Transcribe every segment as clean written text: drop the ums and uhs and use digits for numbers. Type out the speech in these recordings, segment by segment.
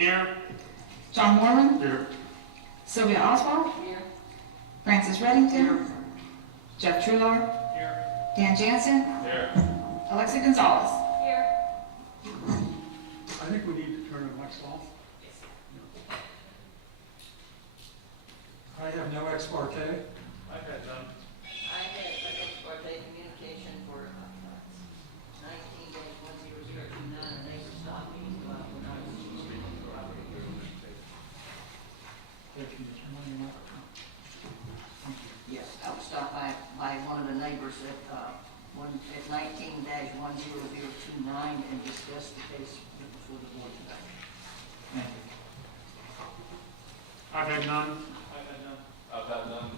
Here. John Moreland, Here. Sylvia Oswald, Here. Francis Reddington, Jeff Trular, Here. Dan Jansen, Here. Alexa Gonzalez. Here. I think we need to turn the mics off. I have no ex parte. I've had none. I had an ex parte communication for 19-10029, a neighbor stopped me when I was speaking to property. Can you turn on your microphone? Thank you. Yes, I was stopped by one of the neighbors at 19-10029 and discussed the case before the board tonight. Thank you. I've had none. I've had none.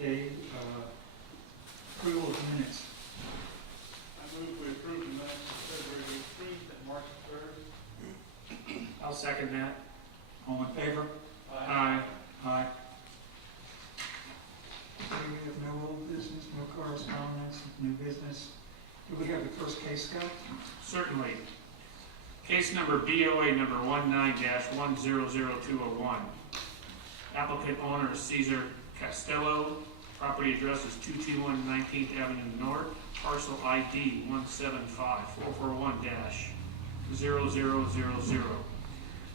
Okay, approval of minutes. I move we approve the minutes of February 18th and March 3rd. I'll second that. All in favor? Aye. Aye. Okay, we have no old business, no correspondence, new business. Do we have the first case, Scott? Certainly. Case number BOA number 19-100201. Applicant owner is Cesar Castello. Property address is 221 19th Avenue North. Parcel ID 175-441-0000.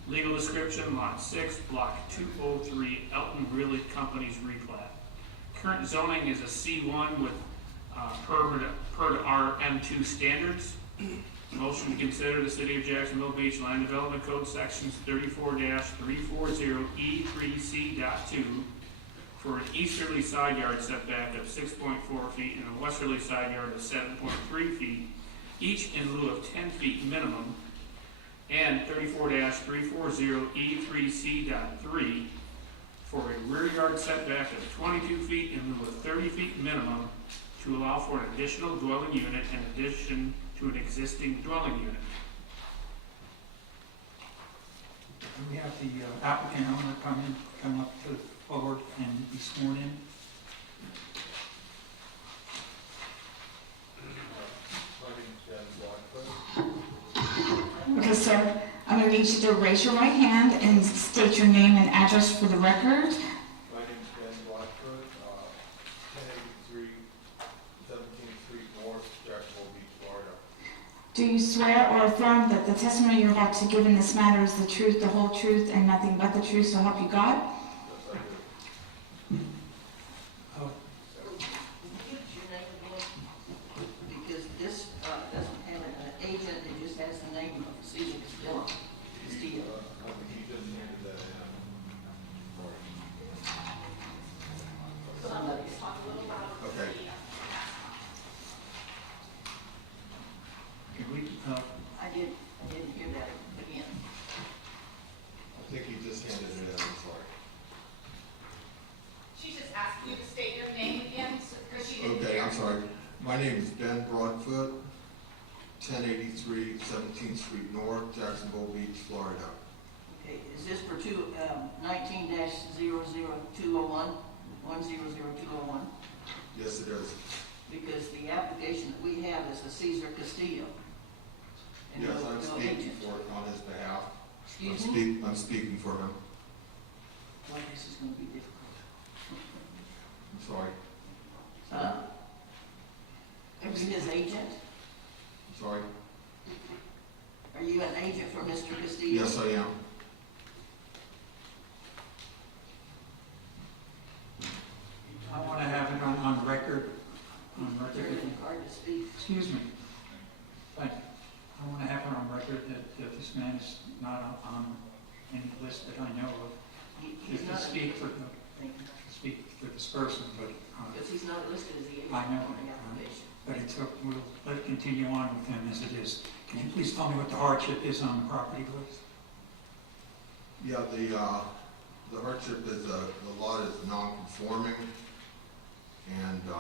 Legal description, lot 6, block 203, Elton Real Company's replat. Current zoning is a C1 with per our M2 standards. Motion to consider the City of Jacksonville Beach Land Development Code Sections 34-340E3C.2 for an easterly side yard setback of 6.4 feet and a westerly side yard of 7.3 feet, each in lieu of 10 feet minimum, and 34-340E3C.3 for a rear yard setback of 22 feet in lieu of 30 feet minimum to allow for an additional dwelling unit in addition to an existing dwelling unit. We have the applicant owner come up to the forward and be sworn in. Okay, sir, I'm going to need you to raise your right hand and state your name and address for the record. My name is Ben Blackfoot, 1083 17th Street North, Jacksonville Beach, Florida. Do you swear or affirm that the testimony you're about to give in this matter is the truth, the whole truth, and nothing but the truth, so help you God? Yes, I do. Oh, Give us your name again, because this doesn't have an agent, it just has the name of Cesar Castillo. I think he just handed that in. Somebody's talking a little louder. Okay. can we, I didn't hear that again. I think he just handed it in, I'm sorry. She's just asking you to state your name again, because she didn't Okay, hear. I'm sorry. My name is Ben Broadfoot, 1083 17th Street North, Jacksonville Beach, Florida. Okay, is this for 19-00201, 100201? Yes, it is. Because the application that we have is a Cesar Castillo. And Yes, no I'm speaking agent. for on his behalf. Excuse me? I'm speaking for him. Well, this is gonna be difficult. I'm sorry. Are you his agent? I'm sorry. Are you an agent for Mr. Castillo? Yes, I am. I want to have it on record. On Turn record. in the card to speak. Excuse me. Thank you. I want to have it on record that this man is not on any list that I know of. He's To not, speak for this person, but because he's not listed as the agent I know. on the application. but it's, we'll let it continue on with him as it is. Can you please tell me what the hardship is on the property, please? Yeah, the hardship is the lot is non-conforming, and the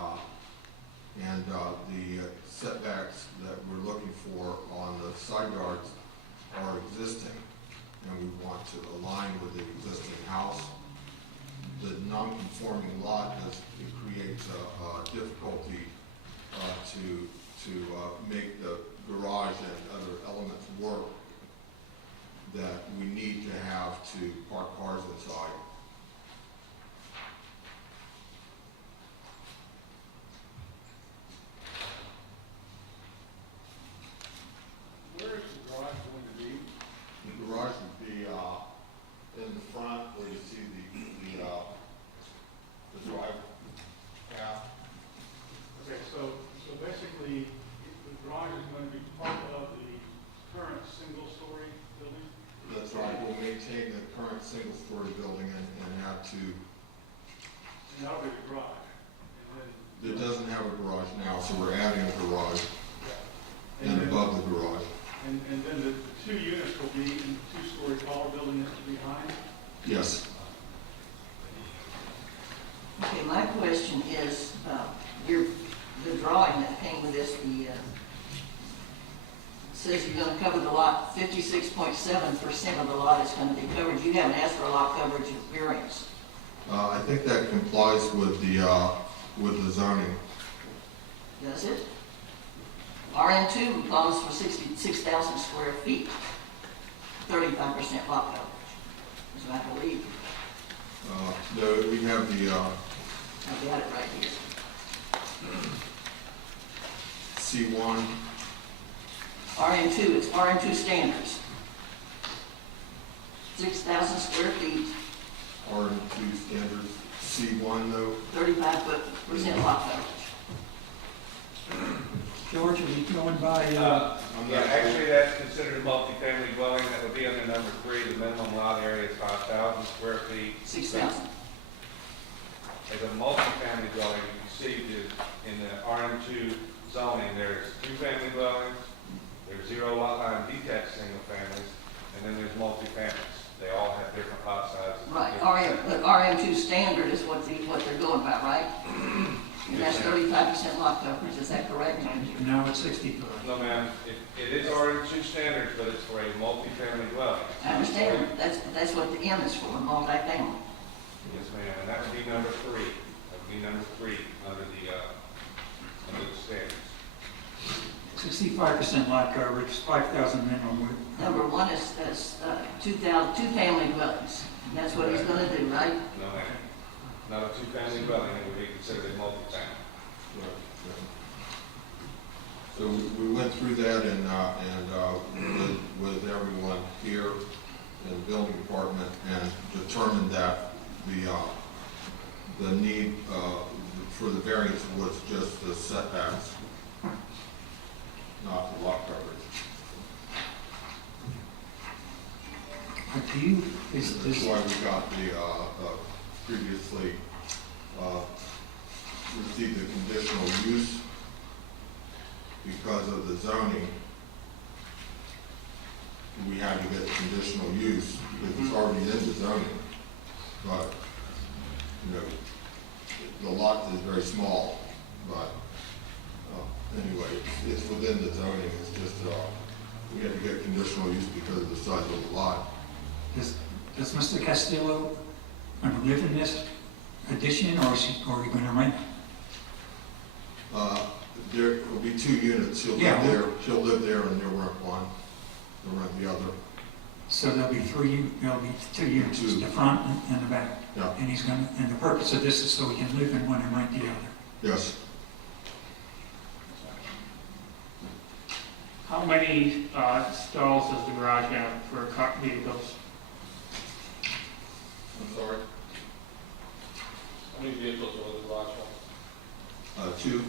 setbacks that we're looking for on the side yards are existing, and we want to align with the existing house. The non-conforming lot it creates a difficulty to make the garage and other elements work that we need to have to park cars inside. Where is the garage going to be? The garage would be, in the front where you see the drive path. Okay, so basically, the garage is going to be part of the current single-story building? That's right, we'll maintain the current single-story building and add to, And that'll be the garage. And it doesn't have a garage now, so we're adding a garage then, and above the garage. and then the two units will be in the two-story taller building that's behind? Yes. Okay, my question is, the drawing that came with this, says you're gonna cover the lot, 56.7% of the lot is gonna be covered. You haven't asked for a lot coverage variance. I think that complies with the zoning. Does it? RM2 calls for 66,000 square feet, 35% lot coverage, is what I believe. No, we have the, I've got it right here. C1, RM2, it's RM2 standards. 6,000 square feet, R2 standards, C1 though. 35% lot coverage. George, are you going by, I'm Yeah, not actually, that's considered a multifamily dwelling, that would be under number 3, the minimum lot area is 5,000 square feet. 6,000. As a multifamily dwelling, you see in the RM2 zoning, there's 2 family dwellings, there's 0 lot line detached single families, and then there's multifamilies. They all have different lot sizes. Right, but RM2 standard is what they're going by, right? And that's 35% lot coverage, is that correct? no, it's 65. No, ma'am, it is RM2 standards, but it's for a multifamily dwelling. I understand, that's what the M is for, multifamily. Yes, ma'am, and that would be number 3. That would be number 3 under the standards. 65% lot coverage, 5,000 minimum width. Number 1 is 2 family dwellings, and that's what he's gonna do, right? No, ma'am. Not a 2-family dwelling, it would be considered a multifamily. So we went through that and with everyone here in the building department and determined that the need for the variance was just the setbacks, not the lot coverage. Do you, That's why we got the previously received the conditional use because of the zoning. We had to get conditional use because it's already in the zoning. But, you know, the lot is very small, but anyway, it's within the zoning. It's just, we had to get conditional use because of the size of the lot. does Mr. Castillo live in this addition, or are you going to rent? There will be 2 units. She'll Yeah. live there. She'll live there and they'll rent one. They'll rent the other. So there'll be 2 units, Two. the front and the back. Yeah. And the purpose of this is so he can live in one and rent the other. Yes. How many stalls does the garage have for car vehicles? I'm sorry. How many vehicles will the garage hold? 2.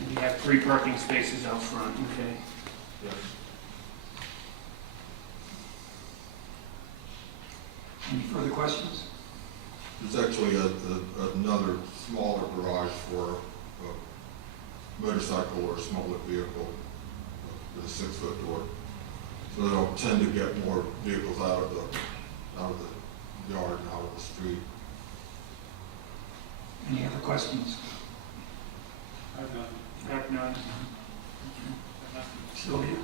And you have 3 parking spaces out front, okay? Yes. Any further questions? There's actually another smaller garage for a motorcycle or a smaller vehicle with a 6-foot door. So they'll tend to get more vehicles out of the yard and out of the street. Any other questions? I've none. Got none. Sylvia?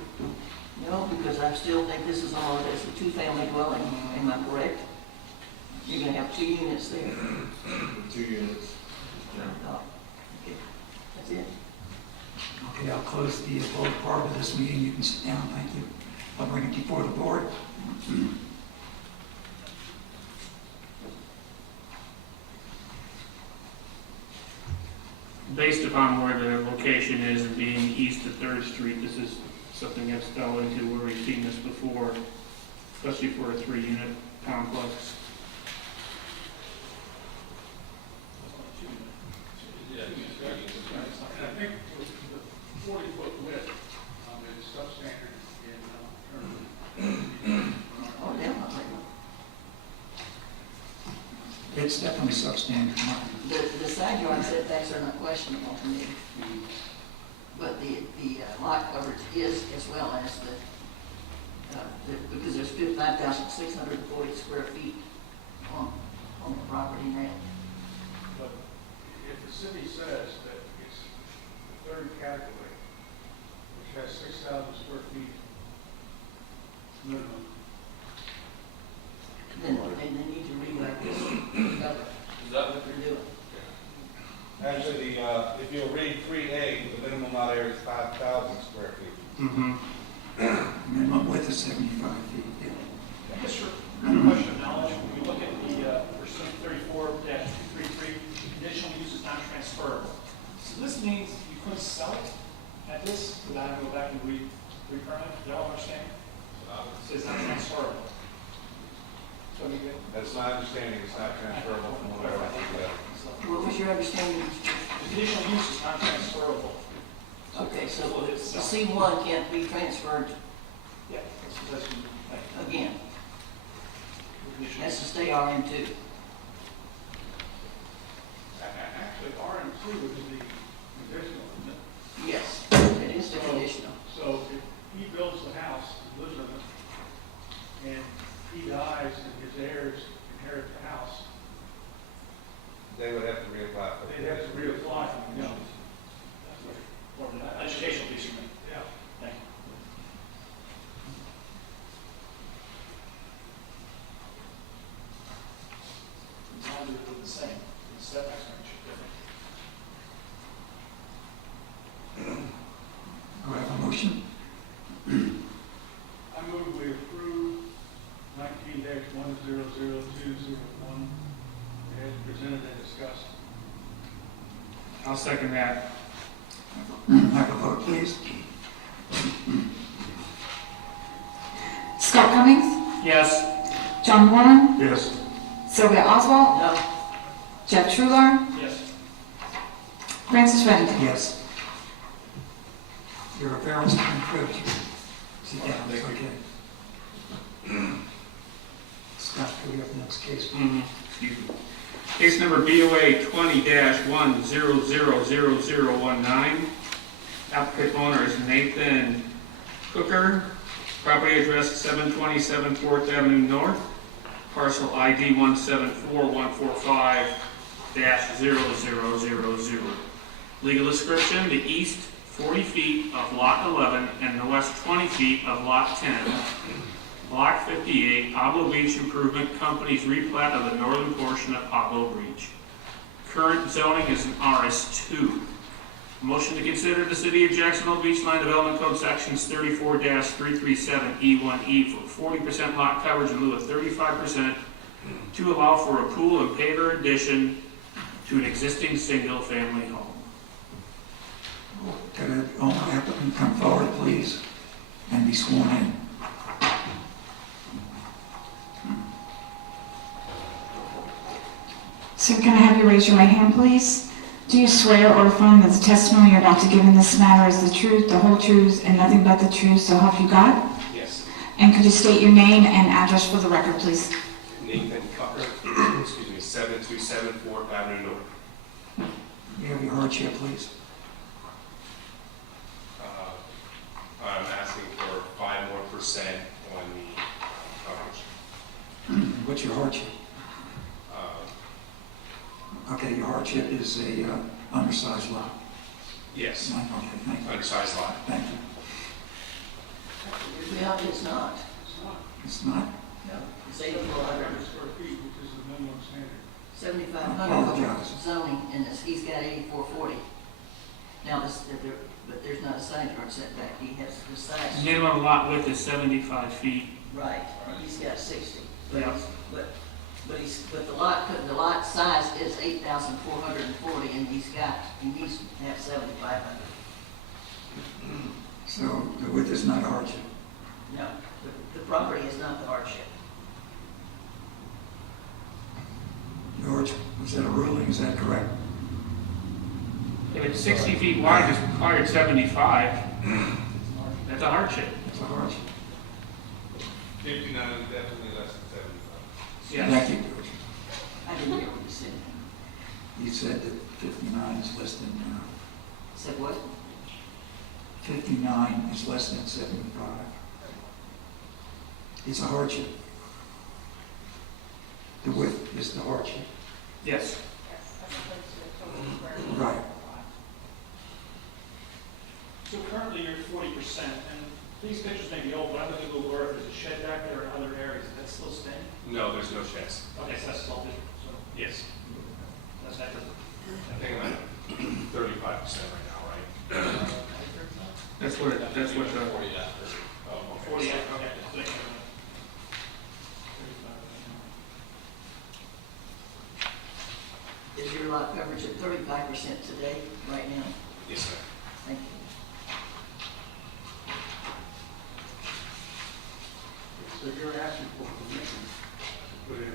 No, because I still think this is all, it's a 2-family dwelling, am I correct? You're gonna have 2 units there. 2 units. Yeah. Oh, okay, that's it. Okay, I'll close the public part of this meeting. You can sit down, thank you. I'll bring it before the board. Based upon where the location is and being east of Third Street, this is something that's fell into where we've seen this before, especially for a 3-unit complex. And I think the 40-foot width is substandard in terms of. Oh, definitely. It's definitely substandard. The side yard setbacks are not questionable to me. But the lot coverage is as well as because there's 5,640 square feet on the property now. But if the city says that it's the third category, which has 6,000 square feet minimum, Then they need to rewrite this to cover what they're doing. Actually, if you'll read 3A, the minimum lot area is 5,000 square feet. Mm-hmm. Minimum width is 75 feet. Yeah. I guess for a question of knowledge, when we look at the pursuant 34-233, conditional use is not transferable. So this means you couldn't sell it at this without having to go back and re-permit? Do you all understand? So it's not transferable. So we get. That's my understanding, it's not transferable from one area to the other. What was your understanding? The conditional use is not transferable. Okay, so the C1 can't be transferred Yeah, that's what you think. again. The conditional Has to use. stay RM2. actually RM2 is the conditional, isn't it? Yes, it is the conditional. So if he builds the house, lives in it, and he dies and his heirs inherit the house, They would have to reapply for. they'd have to reapply. No. Or an educational piece of it. Yeah. Thank you. As long as they're the same, the setbacks aren't different. Do I have a motion? I move we approve 19-100201 as presented and discussed. I'll second that. Have a vote, please. Scott Cummings, Yes. John Warren, Yes. Sylvia Oswald, No, Jeff Trular, Yes. Francis Reddington. Yes. Your affairs have been approved. Sit down, it's okay. Scott, do we have the next case? Excuse me. Case number BOA 20-100019. Applicant owner is Nathan Cooker. Property address 727 4th Avenue North. Parcel ID 174-145-0000. Legal description: the east 40 feet of Lot 11 and the west 20 feet of Lot 10. Block 58, Pablo Beach Improvement Company's replat of the northern portion of Pablo Beach. Current zoning is an RS2. Motion to consider the City of Jacksonville Beach Line Development Code Sections 34-337E1E for 40% lot coverage in lieu of 35% to allow for a pool and paver addition to an existing single-family home. Could the owner applicant come forward, please, and be sworn in? Sir, can I have you raise your right hand, please? Do you swear or affirm that the testimony you're about to give in this matter is the truth, the whole truth, and nothing but the truth, so help you God? Yes. And could you state your name and address for the record, please? Nathan Cutler, 727 4th Avenue North. You have your hardship, please. I'm asking for 5% more on the coverage. What's your hardship? Uh, Okay, your hardship is a undersized lot. Yes, Okay, thank you. undersized lot. Thank you. well, it's not. It's not. It's not? No. It's 7,500 8,400. square feet, which is the minimum standard. 7,500 Apologize. zoning, and he's got 8,440. Now, the but there's not a side yard setback, he has the size. Minimum lot width is 75 feet. Right, he's got 60. Yeah. But the lot size is 8,440, and he needs to have 7,500. So the width is not a hardship. No, the property is not the hardship. George, was that a ruling? Is that correct? If it's 60 feet wide, it's required 75. That's a hardship. It's a hardship. 59 is definitely less than 75. Yes. Thank you, George. I didn't hear what you said. You said that 59 is less than, Said what? 59 is less than 75. It's a hardship. The width is the hardship. Yes. Right. So currently you're at 40%, and these pictures may be old, but I'm looking at Google Earth, there's a shed back there and other areas, is that still staying? No, there's no sheds. Okay, so that's all different, so Yes. that's that. I think I'm at 35% right now, right? That's what the, 40, okay, thank you. Is your lot coverage at 35% today, right now? Yes, sir. Thank you. So you're asking for permission to put in,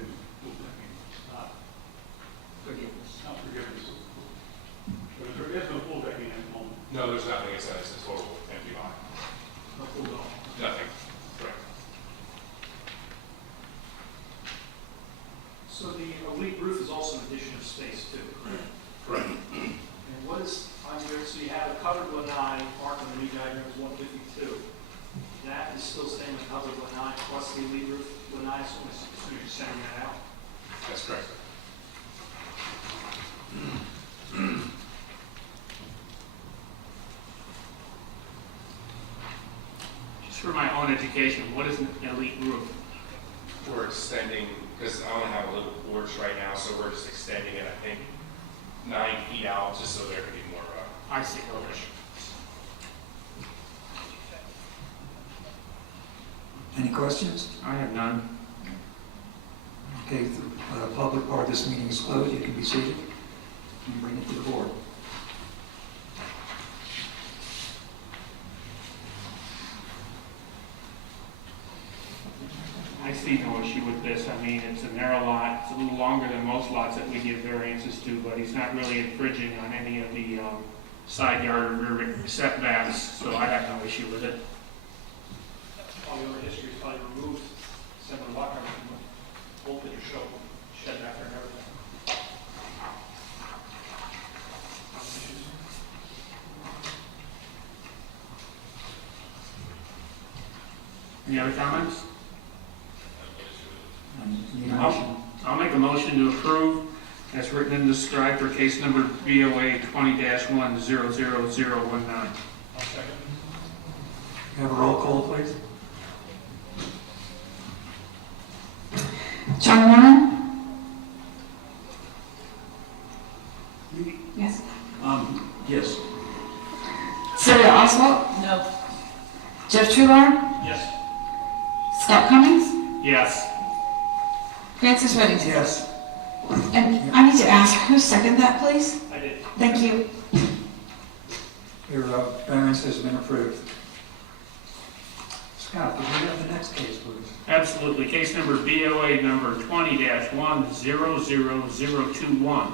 Forgiveness. not forgiveness. But there is no pool decking at the moment. No, there's nothing. It's a total empty lot. No pool at all. Nothing. Correct. So the elite roof is also an addition of space too, correct? Correct. And what is, on your, so you have a covered lanai marked on the new diagram as 152. That is still staying with covered lanai plus the elite roof lanai, so as soon as you're sending that out. That's correct. just for my own education, what is an elite roof? We're extending, because I only have a little porch right now, so we're just extending it, I think, 9 feet out, just so there can be more, I see, okay. Any questions? I have none. Okay, the public part of this meeting is closed. You can be seated and bring it to the board. I see no issue with this. I mean, it's a narrow lot. It's a little longer than most lots that we give variances to, but he's not really infringing on any of the side yard or rear setbacks, so I have no issue with it. All the other history is probably removed, similar lot coverage, whole picture show, shed back there and everything. Any other comments? Need a motion? I'll make a motion to approve as written and described for case number BOA 20-100019. I'll second. Have a roll call, please. John Warren? Yes. Yes. Sarah Oswald? No. Jeff Truebar? Yes. Scott Cummings? Yes. Francis Whittington? Yes. And I need to ask, who seconded that, please? I did. Thank you. Your variance has been approved. Scott, would you have the next case, please? Absolutely. Case number BOA number 20-100021.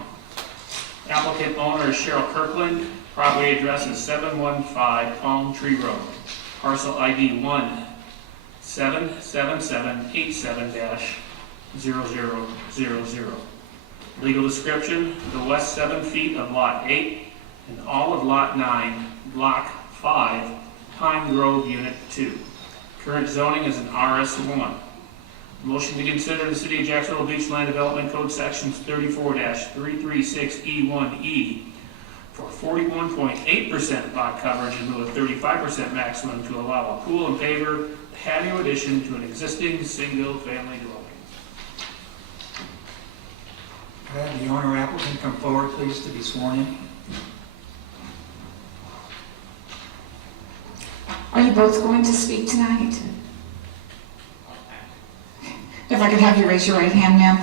Applicant owner is Cheryl Kirkland. Property address is 715 Palm Tree Road. Parcel ID 177787-0000. Legal description: the west 7 feet of Lot 8 and all of Lot 9, Block 5, Pine Grove Unit 2. Current zoning is an RS1. Motion to consider the City of Jacksonville Beach Land Development Code Sections 34-336E1E for 41.8% lot coverage in lieu of 35% maximum to allow a pool and paver patio addition to an existing single-family dwelling. Have the owner applicant come forward, please, to be sworn in. Are you both going to speak tonight? If I could have you raise your right hand, ma'am.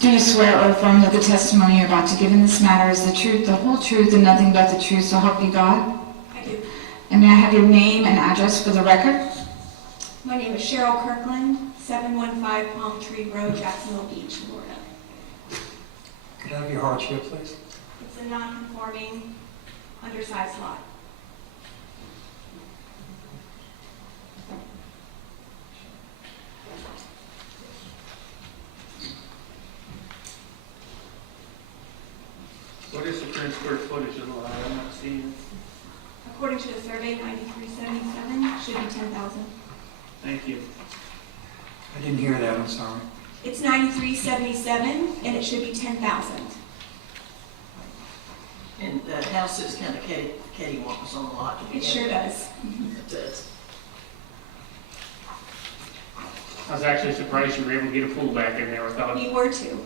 Do you swear or affirm that the testimony you're about to give in this matter is the truth, the whole truth, and nothing but the truth, so help you God? I do. And may I have your name and address for the record? My name is Cheryl Kirkland, 715 Palm Tree Road, Jacksonville Beach, Florida. Could I have your hardship, please? It's a non-conforming, undersized lot. What is the current square footage of the lot? I'm not seeing it. According to the survey, 9377 should be 10,000. Thank you. I didn't hear that, I'm sorry. It's 9377, and it should be 10,000. And the house is kind of cattywampus on the lot. It sure does. It does. I was actually surprised you were able to get a pool back in there without, We were to.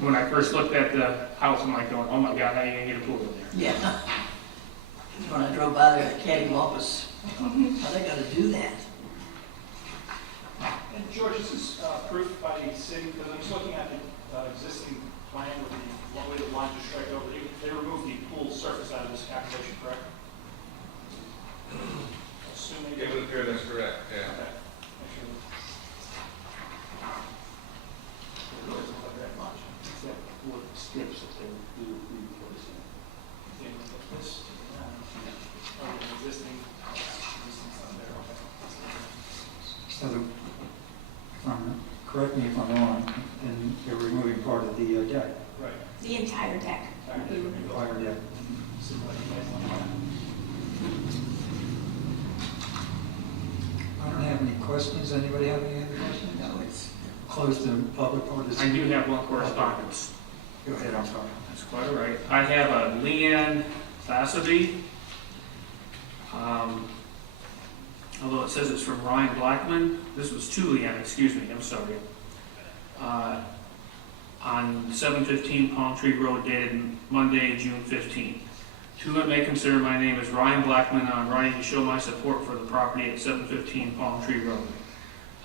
when I first looked at the house, I'm like going, oh my God, how are you gonna get a pool in there? Yeah. When I drove by there, the cattywampus, how they gotta do that? And George, this is approved by the city, because I'm just looking at the existing plan with the way the lines are straight over. They removed the pool surface out of this calculation, correct? Assuming. It would appear that's correct, yeah. Okay. Make sure. It really doesn't look that much, except for the strips that they do replacing. Yeah, this, existing stuff there, okay. So, correct me if I'm wrong, and you're removing part of the deck. Right. The entire deck. Entire deck. I don't have any questions. Anybody have any other questions? No, it's, Close the public I participation. do have one correspondence. Go ahead, I'm sorry. That's quite all right. I have a Leanne Fasaby. Although it says it's from Ryan Blackman, this was to Leanne, excuse me, I'm sorry. On 715 Palm Tree Road dated Monday, June 15th. To it may concern, my name is Ryan Blackman, and I'm writing to show my support for the property at 715 Palm Tree Road.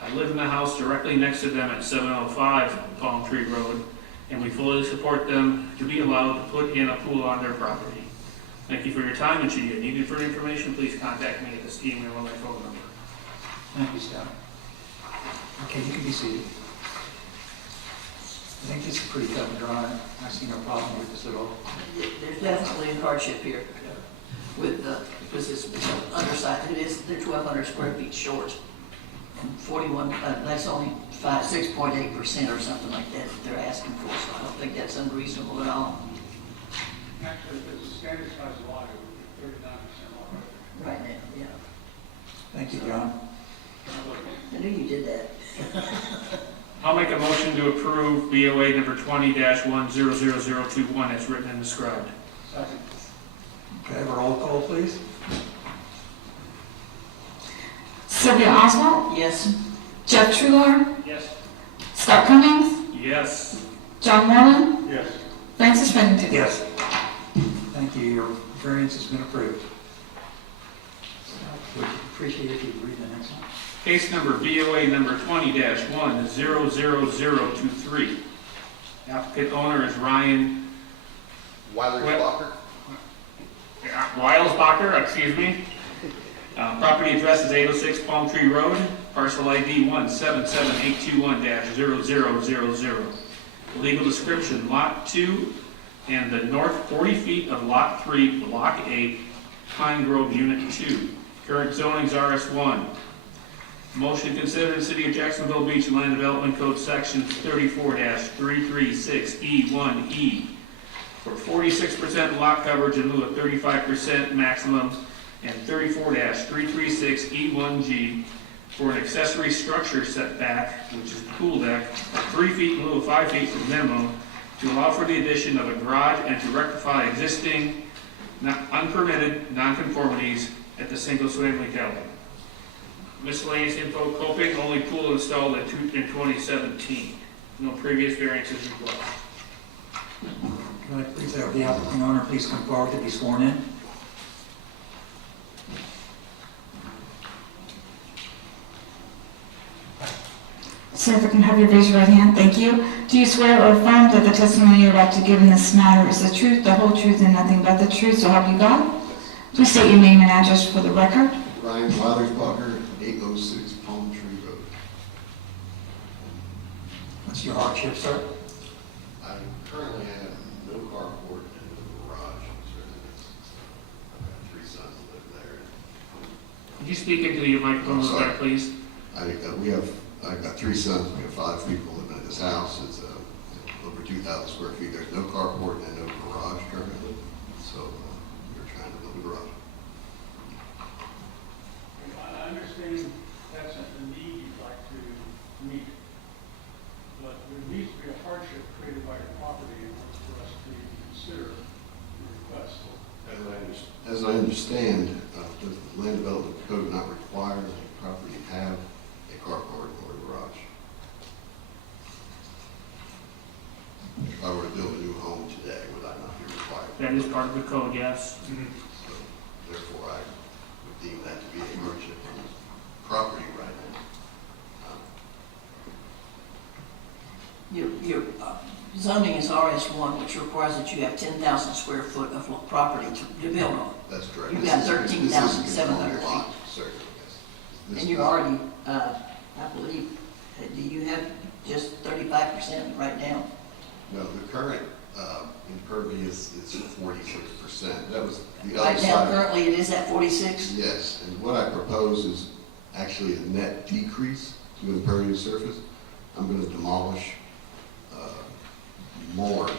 I live in the house directly next to them at 705 Palm Tree Road, and we fully support them to be allowed to put in a pool on their property. Thank you for your time, and should you need further information, please contact me at this email or my phone number. Thank you, Scott. Okay, you can be seated. I think this is pretty cut and dry. I see no problem with this at all. there's definitely a hardship here with, because it's undersized, they're 1,200 square feet short. And 41, that's only 6.8% or something like that they're asking for, so I don't think that's unreasonable at all. Actually, if it's a standard size lot, it would be 39% lot. Right now, yeah. Thank you, John. I knew you did that. I'll make a motion to approve BOA number 20-100021 as written and described. Second. Okay, have a roll call, please. Sylvia Oswald, Yes, Jeff Trular, Yes. Scott Cummings, Yes. John Moreland, Yes. Francis Reddington. Yes. Thank you. Your variance has been approved. Would appreciate if you read the next one. Case number BOA number 20-100023. Applicant owner is Ryan Weilsbacher, excuse me. Property address is 806 Palm Tree Road, parcel ID 177-821-0000. Legal description, Lot 2 and the north 40 feet of Lot 3, Block 8, Pine Grove Unit 2. Current zoning is RS1. Motion to consider the City of Jacksonville Beach Land Development Code Section 34-336E1E for 46% lot coverage in lieu of 35% maximum, and 34-336E1G for an accessory structure setback, which is the pool deck, of 3 feet in lieu of 5 feet from minimum, to allow for the addition of a garage and to rectify existing unpermitted nonconformities at the single-family dwelling. Miscellaneous info, coping, only pool installed in 2017. No previous variances required. Can I please have the applicant owner please come forward to be sworn in? Sir, if I can have you raise your right hand, thank you. Do you swear or affirm that the testimony you're about to give in this matter is the truth, the whole truth, and nothing but the truth, so help you God? Please state your name and address for the record. Ryan Weathersbacher, 806 Palm Tree Road. What's your hardship, sir? I currently have no carport and no garage. I've got 3 sons that live there. Could you speak into your microphone, I'm sorry. there, please? I've got 3 sons, we have 5 people living in this house. It's over 2,000 square feet. There's no carport and no garage currently, so we're trying to build a garage. I understand that's a need you'd like to meet, but there needs to be a hardship created by your property in order for us to even consider your request. As I understand, does the land development code not require that the property have a carport or a garage? If I were to build a new home today, would that not be required? That is part of the code, yes. So therefore, I would deem that to be a hardship on the property right now. Your zoning is RS1, which requires that you have 10,000 square foot of property to build on. That's correct. You've got This is a 13,700 controlled lot, feet. certainly, yes. And you're already, I believe, do you have just 35% right now? No, the current impervious is 46%. That was the other Right now, side. currently, it is at 46? Yes, and what I propose is actually a net decrease to impervious surface. I'm going to demolish more than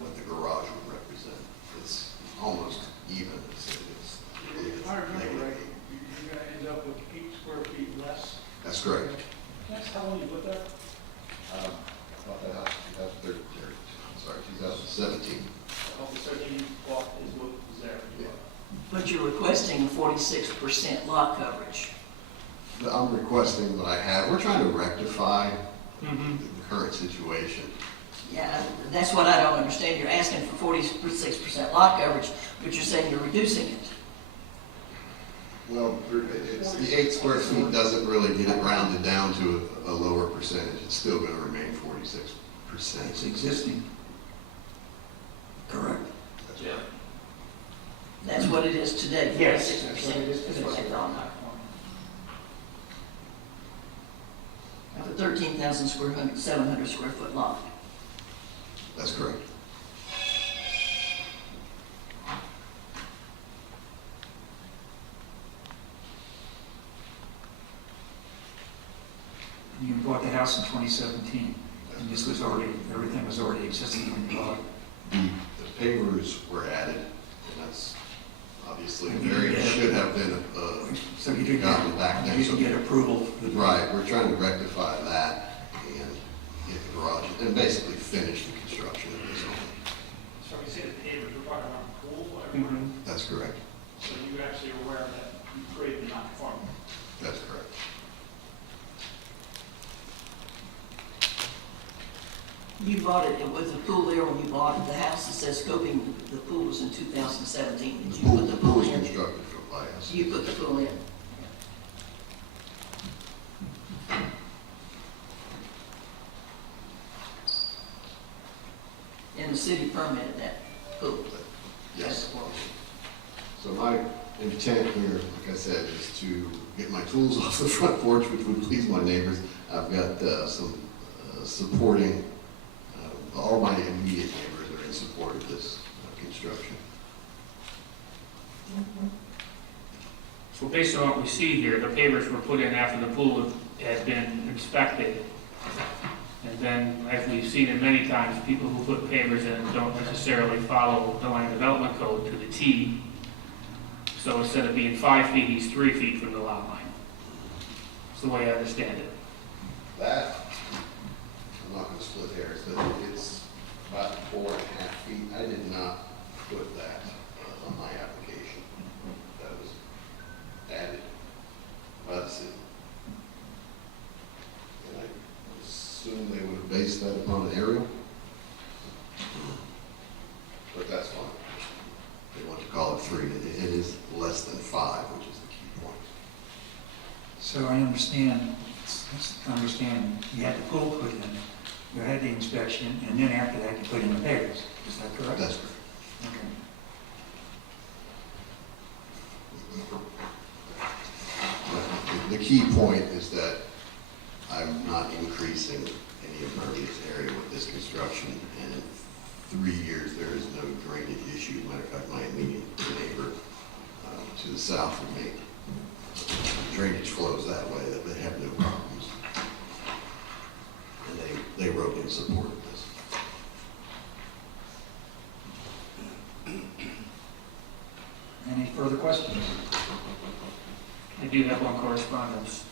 what the garage would represent. It's almost even. If I remember right, you're going to end up with 8 square feet less. That's correct. That's how long you lived there? About that house, 2017. Of the 13 block is what was there. Yeah. But you're requesting 46% lot coverage. But I'm requesting what I have. We're trying to rectify Mm-hmm. the current situation. Yeah, that's what I don't understand. You're asking for 46% lot coverage, but you're saying you're reducing it. Well, it's, the 8 square feet doesn't really get it rounded down to a lower percentage. It's still going to remain 46%. It's existing. Correct. That's Yeah. right. That's what it is today, 46%. Yes. That's what I thought. Of a 13,700 square foot lot. That's correct. You bought the house in 2017, and this was already, everything was already existing when you bought it. The pavers were added, and that's obviously And you very, didn't get- should have been So you didn't gotten back get, then. you So- didn't get approval. Right, we're trying to rectify that and get the garage, and basically finish the construction of this home. So we say the pavers, we're talking about the pool, Mm-hmm. That's correct. so you actually are aware that you created the non-conforming. That's correct. You bought it with the pool there when you bought it. The house that says scoping, the pool was in 2017. Did you put the pool was in? constructed by us. You put the pool in. And the city permitted that pool. Yes. So my intent here, like I said, is to get my tools off the front porch, which would please my neighbors. I've got some supporting, all my immediate neighbors are in support of this construction. So based on what we see here, the pavers were put in after the pool had been inspected. And then, as we've seen it many times, people who put pavers in don't necessarily follow the land development code to the T. So instead of being 5 feet, he's 3 feet from the lot line. That's the way I understand it. That, I'm not gonna split hairs, but it's about 4.5 feet. I did not put that on my application. That was added by the city. And I assume they would have based that upon an aerial. But that's fine. They want to call it 3. It is less than 5, which is the key point. So I understand, understand, you had the pool put in, you had the inspection, and then after that, you put in the pavers. Is that correct? That's correct. Okay. The key point is that I'm not increasing any impervious area with this construction, and in 3 years, there is no drainage issue. Matter of fact, my immediate neighbor to the south of me, drainage flows that way, that they have no problems. And they wrote in support of this. Any further questions? I do have one correspondence.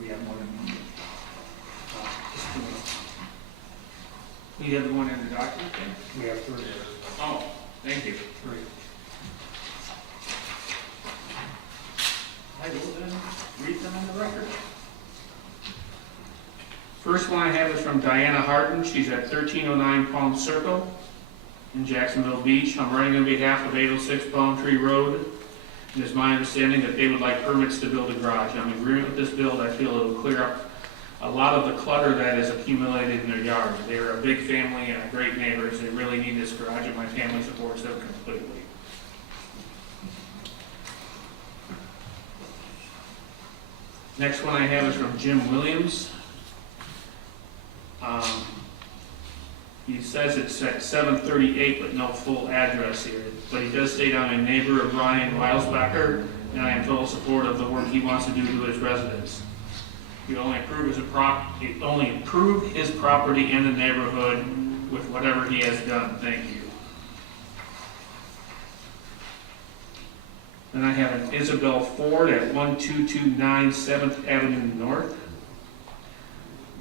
We have more than one. Just a minute. You have the one in the document there? We have 3. Oh, thank you. 3. I will then read them in the record. First one I have is from Diana Harden. She's at 1309 Palm Circle in Jacksonville Beach. I'm writing on behalf of 806 Palm Tree Road. It is my understanding that they would like permits to build a garage. I'm in agreement with this build. I feel it will clear up a lot of the clutter that is accumulated in their yard. They're a big family and great neighbors. They really need this garage, and my family supports them completely. Next one I have is from Jim Williams. He says it's at 738, but no full address here. But he does state I'm a neighbor of Ryan Weilsbacher, and I am total support of the work he wants to do to his residents. He only improved his property and the neighborhood with whatever he has done. Thank you. Then I have an Isabel Ford at 1229 7th Avenue North.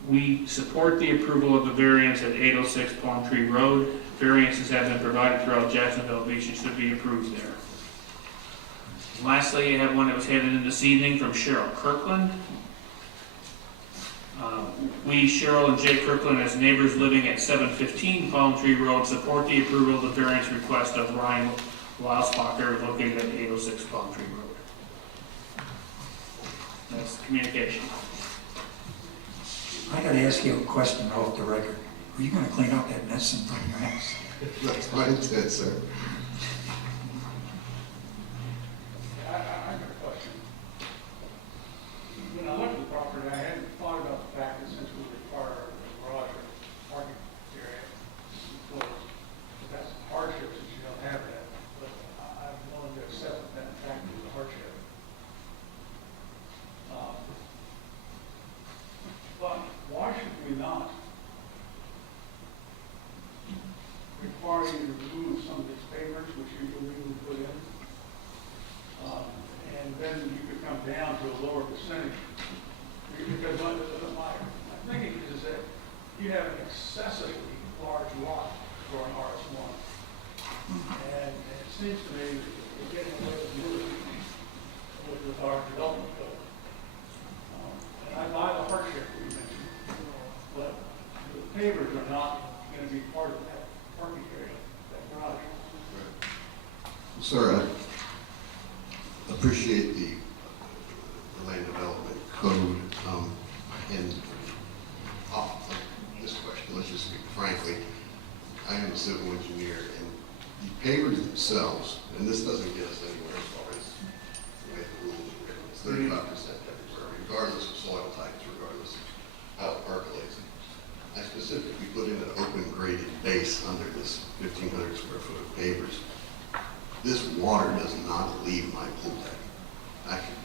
We support the approval of the variance at 806 Palm Tree Road. Variances have been provided throughout Jacksonville Beach and should be approved there. And lastly, I have one that was handed in this evening from Cheryl Kirkland. We, Cheryl and Jay Kirkland, as neighbors living at 715 Palm Tree Road, support the approval of the variance request of Ryan Weilsbacher located at 806 Palm Tree Road. That's communication. I got to ask you a question off the record. Are you going to clean up that mess in front of your house? That's my intent, sir. I have a question. When I looked at the property, I hadn't thought about the fact that since we require a garage or parking area enclosed, that's a hardship since you don't have that. But I'm willing to accept that in fact is a hardship. But why should we not require you to remove some of these pavers, which you illegally put in? And then you could come down to a lower percentage. Because my thinking is that you have an excessively large lot for an RS1. And it seems to me that we're getting away with our development code. And I buy the hardship that you mentioned, but the pavers are not going to be part of that parking area, that garage. Sir, I appreciate the land development code, and this question, let's just speak frankly. I am a civil engineer, and the pavers themselves, and this doesn't get us anywhere as far as the way the rules are written, it's 35% everywhere, regardless of soil types, regardless of how it percolates. I specifically put in an open graded base under this 1,500 square foot of pavers. This water does not leave my pool deck. I can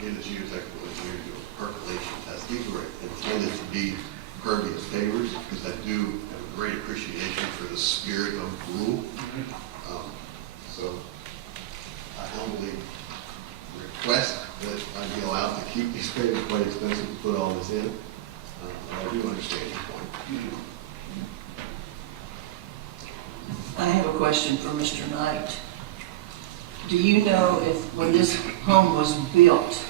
get a geotechnical engineer to do a percolation test. These were intended to be pervious pavers because I do have a great appreciation for the spirit of the rule. So I humbly request that I be allowed to keep these pavers. Quite expensive to put all this in. But I do understand your point. I have a question for Mr. Knight. Do you know if, when this home was built,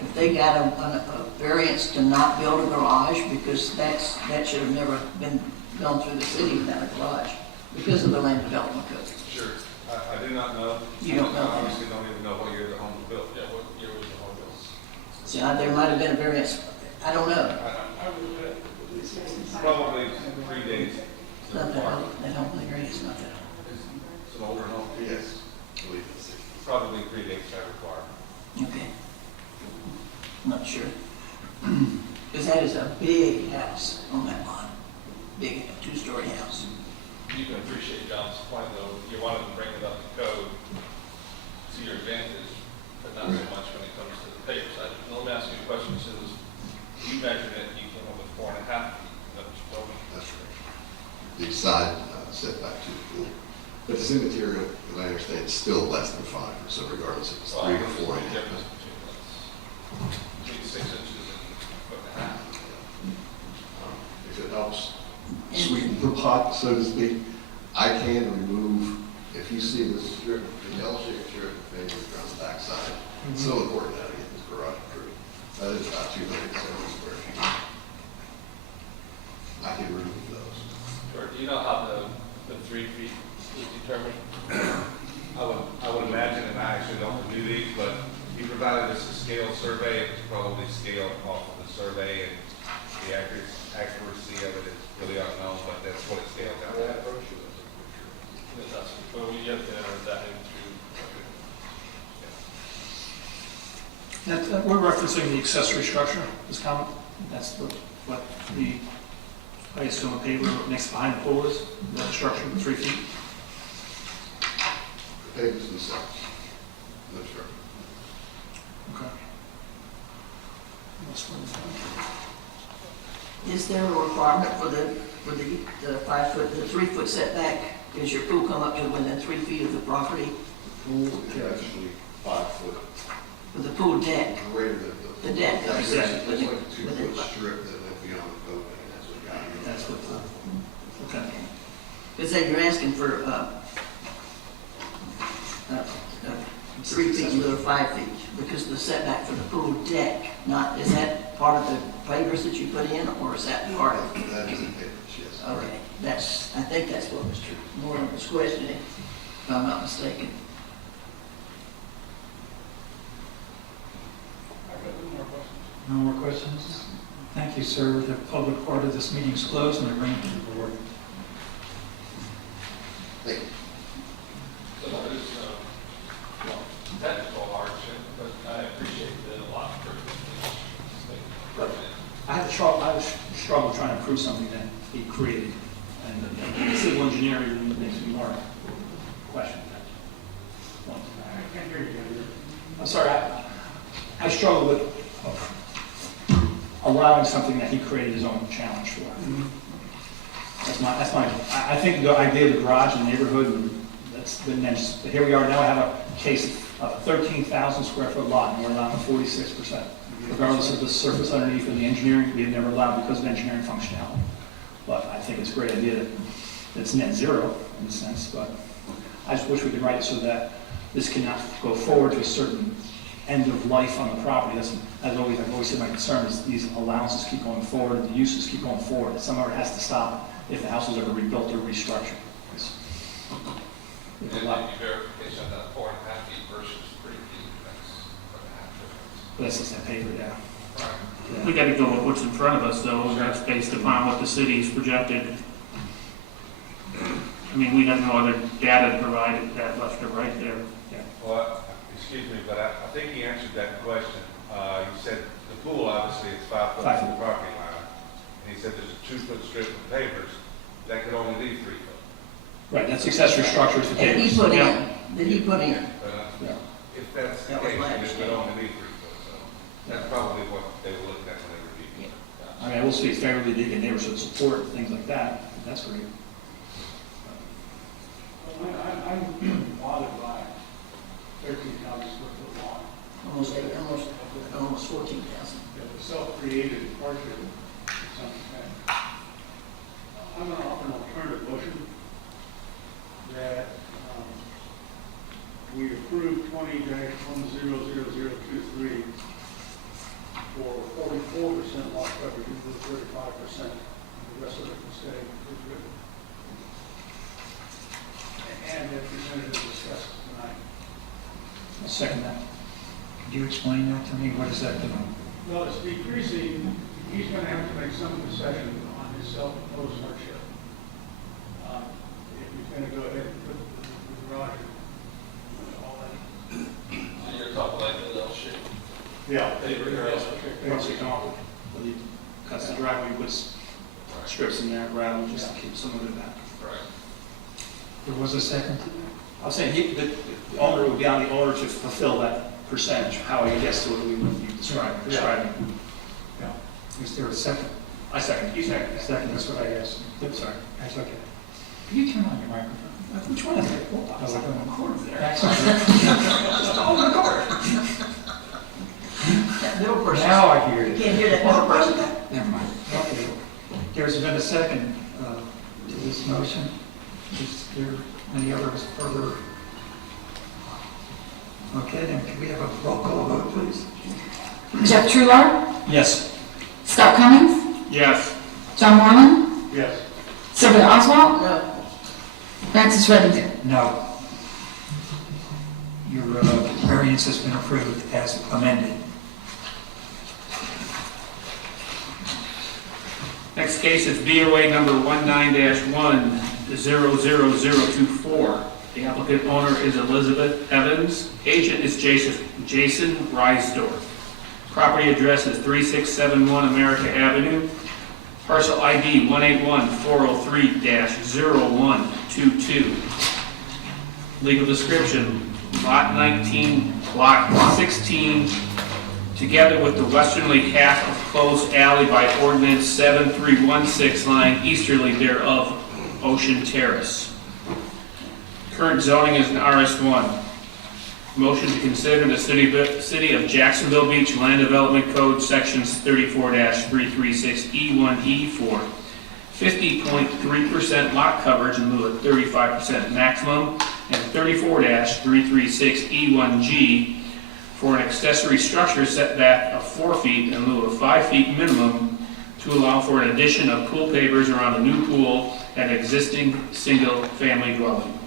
if they got a variance to not build a garage, because that should have never been gone through the city without a garage, because of the land development code? Sure. I do not know. You don't know? I obviously don't even know what year the home was built. Yeah, what year was the home built? See, there might have been a variance I don't know. Probably predates. Nothing, they don't agree, it's not that. It's an older home. Yes, I believe it's 60. Probably predates that requirement. Okay. Not sure. Because that is a big house on that lot. Big, two-story house. You can appreciate John's point, though, you wanted to bring it up to code to your advantage, but not so much when it comes to the paper side. Now, let me ask you a question, since you measured it, you came up with 4.5 feet, that was told me. That's right. The side setback to the pool. But the cemetery, as I understand, it's still less than 5, so regardless if it's 3 or 4 and a half. Between 6 inches and 1.5. If it helps sweeten the pot, so to speak, I can remove, if you see this strip, the L-shaped strip, maybe it's on the backside. It's so important how to get this garage approved. That is about 270 square feet. I can remove those. Or do you know how the 3 feet is determined? I would imagine, and I actually don't do these, but he provided us a scale survey, it's probably scaled off of the survey, and the accuracy of it is really unknown, but that's what it scales out at. Well, we have to enter that into. We're referencing the accessory structure, this comment. That's what the, I assume a paper next behind the pool is, that structure, the 3 feet. The papers themselves. No structure. Okay. That's what Is there a requirement for the 5 foot, the 3 foot setback? Does your pool come up to within 3 feet of the property? Pool is actually 5 foot. With the pool deck? Greater than The deck, It's that's like a within- 2-foot strip that went beyond the boat, and that's what got me. That's what the, okay. Because you're asking for 3 feet instead of 5 feet, because of the setback for the pool deck. Not, is that part of the waivers that you put in, or is that part of? That is in papers, yes. Okay, I think that's what Mr. Moore was questioning, if I'm not mistaken. No more questions? Thank you, sir. The public part of this meeting is closed, and I bring it to the board. Thank you. So that is, well, technical hardship, but I appreciate the lot for I had struggle trying to prove something that he created, and the civil engineering makes me more question that. I can't hear you. I'm sorry, I struggle with allowing something that he created his own challenge for. That's my, I think the idea of the garage in the neighborhood, and that's been mentioned, but here we are now, I have a case of a 13,000 square foot lot, and we're allowing 46%. Regardless of the surface underneath and the engineering, we have never allowed because of engineering functionality. But I think it's a great idea that it's net zero in a sense, but I just wish we could write it so that this cannot go forward to a certain end of life on the property. I've always said my concern is these allowances keep going forward, and the uses keep going forward. Somewhere it has to stop if the house is ever rebuilt or restructured. And the verification of that 4.5 feet versus 3 feet, that's what happens. That's just that paper, yeah. Right. We gotta go with what's in front of us, though, and that's based upon what the city's projected. I mean, we have no other data provided that left or right there. Well, excuse me, but I think he answered that question. You said the pool, obviously, it's 5 foot 5 from foot. the property line. And he said there's a 2-foot strip of pavers that could only leave 3 foot. Right, that's accessory structures to And he papers. put Yeah. in, did he put in? Yeah. If that's the That was case, my then it would understanding. only leave 3 foot, so that's probably what they were looking at when they reviewed it. I mean, I will speak favorably to the neighborhood support, things like that. That's great. I'm bothered by 13,000 square foot lot. Almost 14,000. It's a self-created hardship to some extent. I'm going to offer an alternative motion that we approve 20-100023 for 44% lot coverage and 35%. The rest of it can stay as written. And that presented and discussed tonight. I'll second that. Could you explain that to me? What does that do? Well, it's decreasing he's gonna have to make some concession on his self-imposed hardship. If he's gonna go ahead and put the garage and all that. So you're talking like a little shape. Yeah. Once you come off, when he cuts the driveway, he puts strips in there, rather than just keep some of it back. Right. There was a second? I was saying, the owner would be on the owner to fulfill that percentage, how he gets to it, we would be describing. Is there a second? I second, you second. Second, that's what I asked. Yep, sorry. That's okay. Can you turn on your microphone? Which one is it? I was like, Oh, I'm recording there. That's okay. Just hold the record. That middle person. Now I hear You it. can't hear that middle person? Never mind. Okay. There's been a second to this motion. Is there any others further? Okay, then could we have a roll call vote, please? Jeff Trular, Yes. Scott Cummings, Yes. John Moorman, Yes. Sylvia Oswald, No. Francis Reddington. No. Your variance has been approved as amended. Next case is BOA number 19-1000024. The applicant owner is Elizabeth Evans. Agent is Jason Reisdorf. Property address is 3671 America Avenue. Parcel ID 181-403-0122. Legal description, Lot 19, Block 16, together with the westerly half of closed alley by ordinance 7316 line easterly thereof, Ocean Terrace. Current zoning is an RS1. Motion to consider the City of Jacksonville Beach Land Development Code Sections 34-336E1E for 50.3% lot coverage in lieu of 35% maximum, and 34-336E1G for an accessory structure setback of 4 feet in lieu of 5 feet minimum to allow for an addition of pool pavers around a new pool at existing single-family dwelling.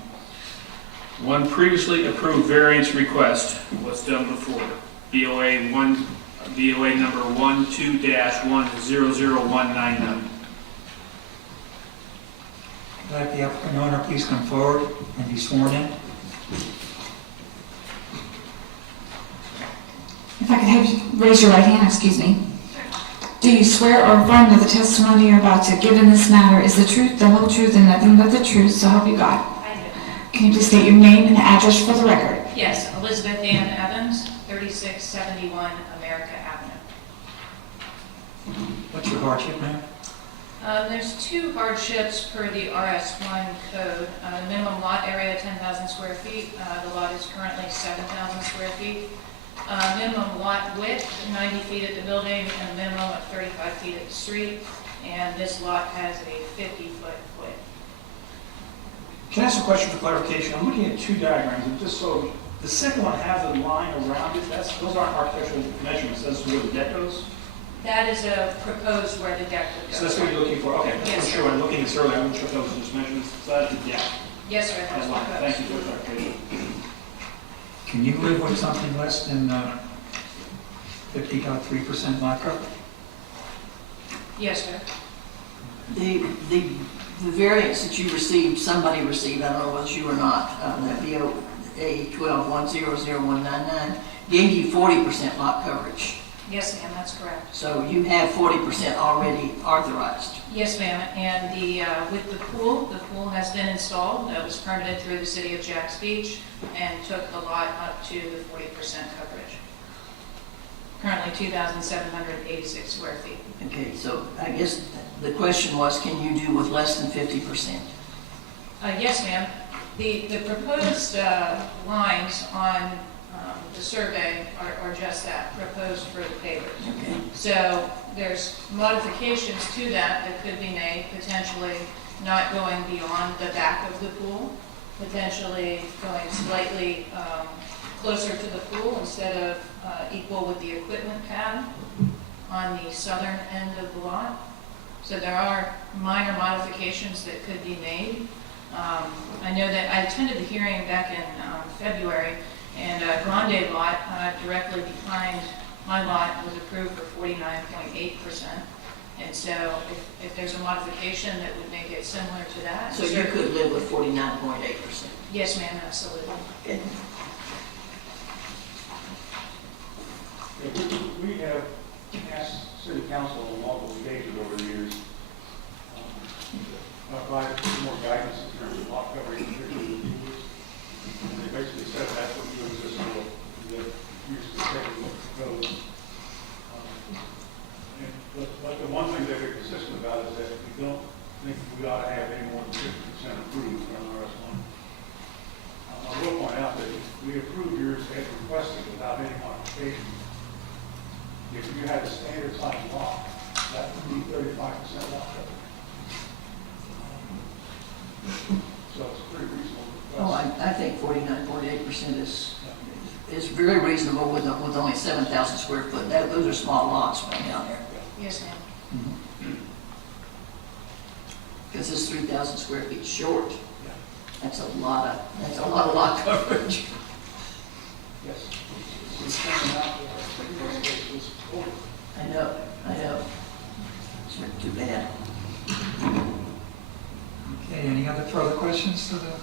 One previously approved variance request was done before. BOA number 12-100199. I'd like the applicant owner please come forward and be sworn in. If I could have you raise your right hand, excuse me. Do you swear or affirm that the testimony you're about to give in this matter is the truth, the whole truth, and nothing but the truth, so help you God? I do. Can you please state your name and address for the record? Yes, Elizabeth Ann Evans, 3671 America Avenue. What's your hardship, ma'am? There's two hardships per the RS1 code. The minimum lot area, 10,000 square feet. The lot is currently 7,000 square feet. Minimum lot width, 90 feet at the building, and a minimum of 35 feet at the street. And this lot has a 50-foot width. Can I ask a question for clarification? I'm looking at two diagrams, and just so, the second one has a line around it, those aren't architectural measurements, that's where the deck goes? That is a proposed where the deck would go. So that's what you're looking for, okay. Yes, I'm sir. sure, when looking at this earlier, I wasn't sure if those were just measurements, so that's the deck. Yes, sir, that's That's fine, proposed. thank you for the clarification. Can you live with something less than 50.3% lot coverage? Yes, sir. The variance that you received, somebody received, I don't know whether you or not, that BOA 12-100199, gave you 40% lot coverage. Yes, ma'am, that's correct. So you have 40% already authorized. Yes, ma'am, and with the pool has been installed. That was permitted through the City of Jacks Beach and took the lot up to the 40% coverage. Currently 2,786 square feet. Okay, so I guess the question was, can you do with less than 50%? Yes, ma'am. The proposed lines on the survey are just that, proposed for the pavers. Okay. So there's modifications to that could be made, potentially not going beyond the back of the pool, potentially going slightly closer to the pool instead of equal with the equipment pad on the southern end of the lot. So there are minor modifications that could be made. I know that I attended the hearing back in February, and Grande lot directly behind my lot was approved for 49.8%. And so if there's a modification that would make it similar to that. So you could live with 49.8%. Yes, ma'am, absolutely. Okay. We have asked city council on multiple occasions over the years, provide more guidance in terms of lot coverage, particularly with viewers. And they basically said that's what you exist for, that used to take a look at the code. But the one thing that they're consistent about is that we don't think we ought to have any more than 50% approved from RS1. I will point out that we approved yours as requested without any modification. If you had a standard size lot, that would be 35% lot coverage. So it's pretty reasonable. Oh, I think 49.8% is very reasonable with only 7,000 square foot. Those are small lots right down there. Yes, ma'am. Because it's 3,000 square feet short. That's a lot of lot coverage. Yes. It's coming out there. I know. It's not too bad. Okay, any other further questions to the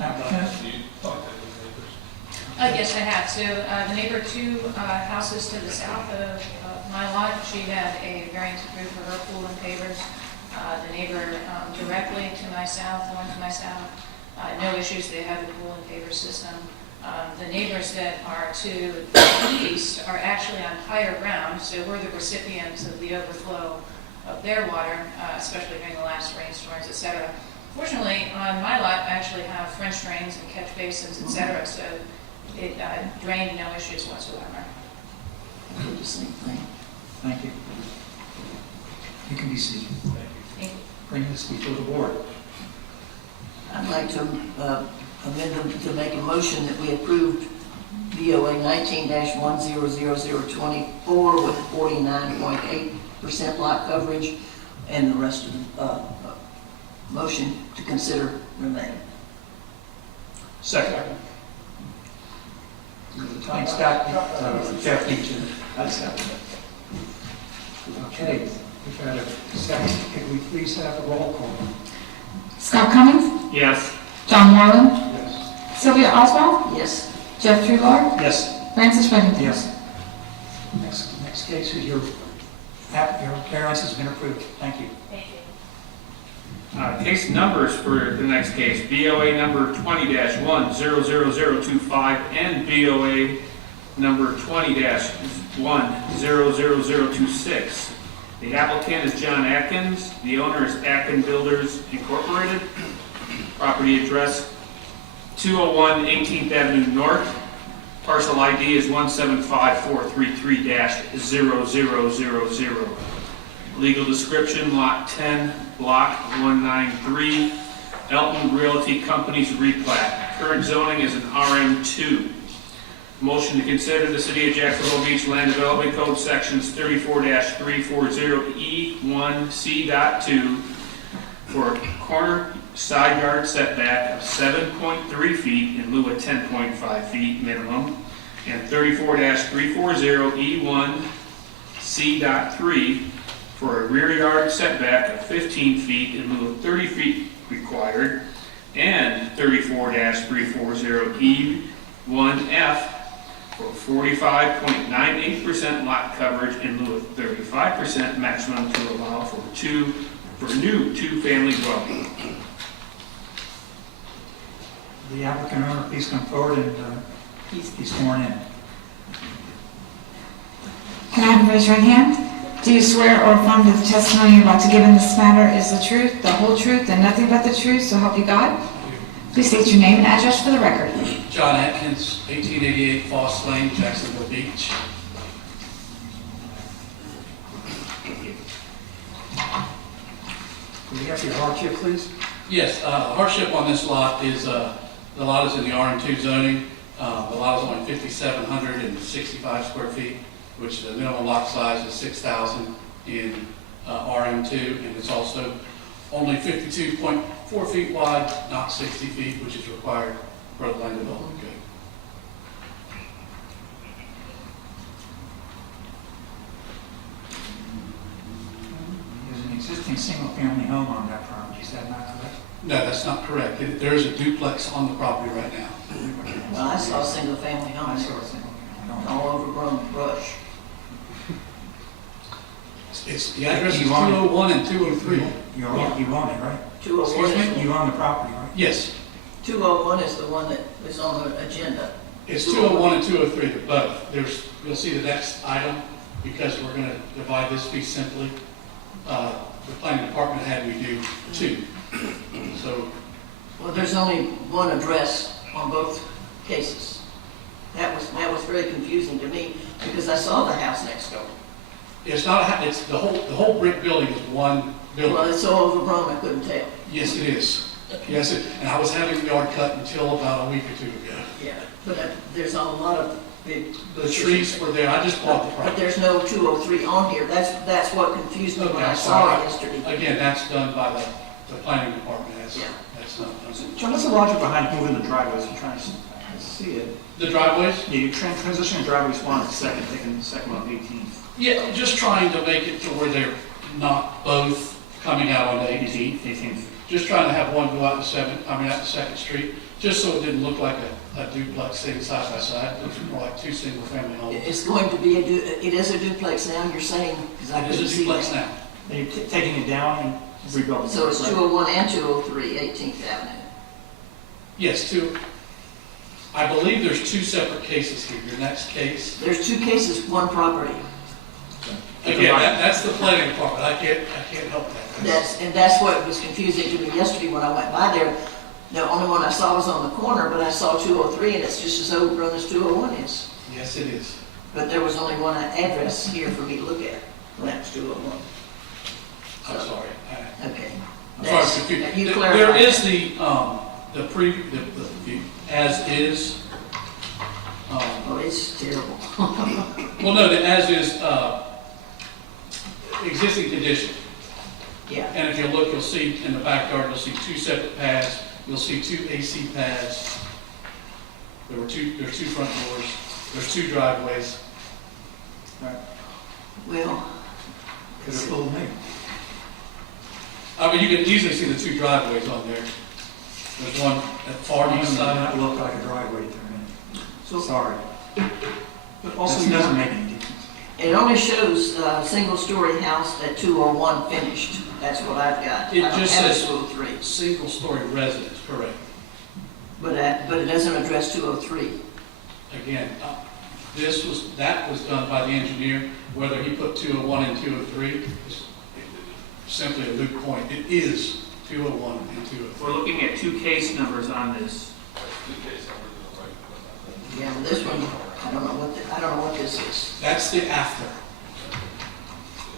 applicant? Do you talk to any neighbors? Yes, I have. So the neighbor 2 houses to the south of my lot, she had a variance approved for her pool and pavers. The neighbor directly to my south, the one to my south, no issues. They have the pool and paver system. The neighbors that are to the east are actually on higher ground, so we're the recipients of the overflow of their water, especially during the last rainstorms, et cetera. Fortunately, on my lot, I actually have French drains and catch basins, et cetera, so it drained, no issues whatsoever. I did the same thing. Thank you. You can be seated. Thank you. Bring this before the board. I'd like to amend them to make a motion that we approved BOA 19-100024 with 49.8% lot coverage, and the rest of the motion to consider remain. Second. Thanks, Scott. Jeff Eaton. Okay, we've had a second. Could we please have a roll call? Scott Cummings, Yes. John Moreland, Yes. Sylvia Oswald, Yes. Jeff Truebar, Yes. Francis Reddington. Yes. Next case is your variance has been approved. Thank you. Thank you. Case numbers for the next case, BOA number 20-1000025 and BOA number 20-1000026. The applicant is John Atkins. The owner is Atkin Builders Incorporated. Property address 201 18th Avenue North. Parcel ID is 175433-0000. Legal description, Lot 10, Block 193, Elton Realty Company's replat. Current zoning is an RM2. Motion to consider the City of Jacksonville Beach Land Development Code Sections 34-340E1C.2 for a corner side yard setback of 7.3 feet in lieu of 10.5 feet minimum, and 34-340E1C.3 for a rear yard setback of 15 feet in lieu of 30 feet required, and 34-340E1F for 45.98% lot coverage in lieu of 35% maximum to allow for new two-family dwelling. The applicant owner, please come forward and be sworn in. Can I have you raise your right hand? Do you swear or affirm that the testimony you're about to give in this matter is the truth, the whole truth, and nothing but the truth, so help you God? Please state your name and address for the record. John Atkins, 1888 Foss Lane, Jacksonville Beach. Can we have your hardship, please? Yes, hardship on this lot is, the lot is in the RM2 zoning. The lot is only 5,765 square feet, which the minimum lot size is 6,000 in RM2, and it's also only 52.4 feet wide, not 60 feet, which is required for the land development code. single-family home on that property, is that not correct? No, that's not correct. There is a duplex on the property right now. Well, I saw a single-family I home saw a single-family home. all overgrown brush. It's, the address is You own it. 201 and 203. You own it, right? 201 Excuse is, You own the property, right? Yes, 201 is the one that is on the agenda. it's 201 and 203, they're both. You'll see the next item, because we're going to divide this fee simply. The planning department had me do two. So, Well, there's only one address on both cases. That was very confusing to me, because I saw the house next door. it's not, it's, the whole brick building is one Well, building. it's so overgrown, I couldn't tell. Yes, it is. Yes, and I was having the yard cut until about a week or two ago. Yeah. But there's a lot of big The bushes. trees were there, I just bought the But property. there's no 203 on here. That's what confused me when Okay, I I'm saw sorry. it yesterday. Again, that's done by the planning department, Yeah. that's not done. John, what's the logic behind moving the driveways? I'm trying to see it. The driveways? Yeah, you're transitioning driveways one to second, taking the second one 18th. Yeah, just trying to make it to where they're not both coming out on the 18th. 18th. Just trying to have one go out the out the Second Street, just so it didn't look like a duplex thing side by side. It looks more like two single-family homes. It's going to be it is a duplex now, you're saying? 'Cause I It couldn't is a see duplex that. now. And you're taking it down and rebuilding. So it's 201 and 203 18th Avenue. Yes, two. I believe there's two separate cases here. Your next case. There's two cases, one property. Again, that's the planning department. I can't help that. That's what was confusing to me yesterday when I went by there. The only one I saw was on the corner, but I saw 203 and it's just as overgrown as 201 is. Yes, it is. But there was only one address here for me to look at, and that was 201. I'm sorry. Okay. I'm sorry, That's- confused. you There clarified. is the as is. Oh, it's terrible. Well, no, the as is, existing condition. Yeah. And if you look, you'll see in the backyard, you'll see two separate pads, you'll see two AC pads. There's two front doors, there's two driveways. Well, Could have fooled me. I mean, you can easily see the two driveways on there. There's one at far One east does side. not look like a driveway to me. So- Sorry. But also, This doesn't make any difference. it only shows a single-story house at 201 finished. That's what I've got. It I don't just have a says 203. single-story residence, correct. But it doesn't address 203. Again, that was done by the engineer, whether he put 201 and 203 is simply a moot point. It is 201 and 203. We're looking at two case numbers on this. Yeah, well, this one, I don't know what this is. That's the after.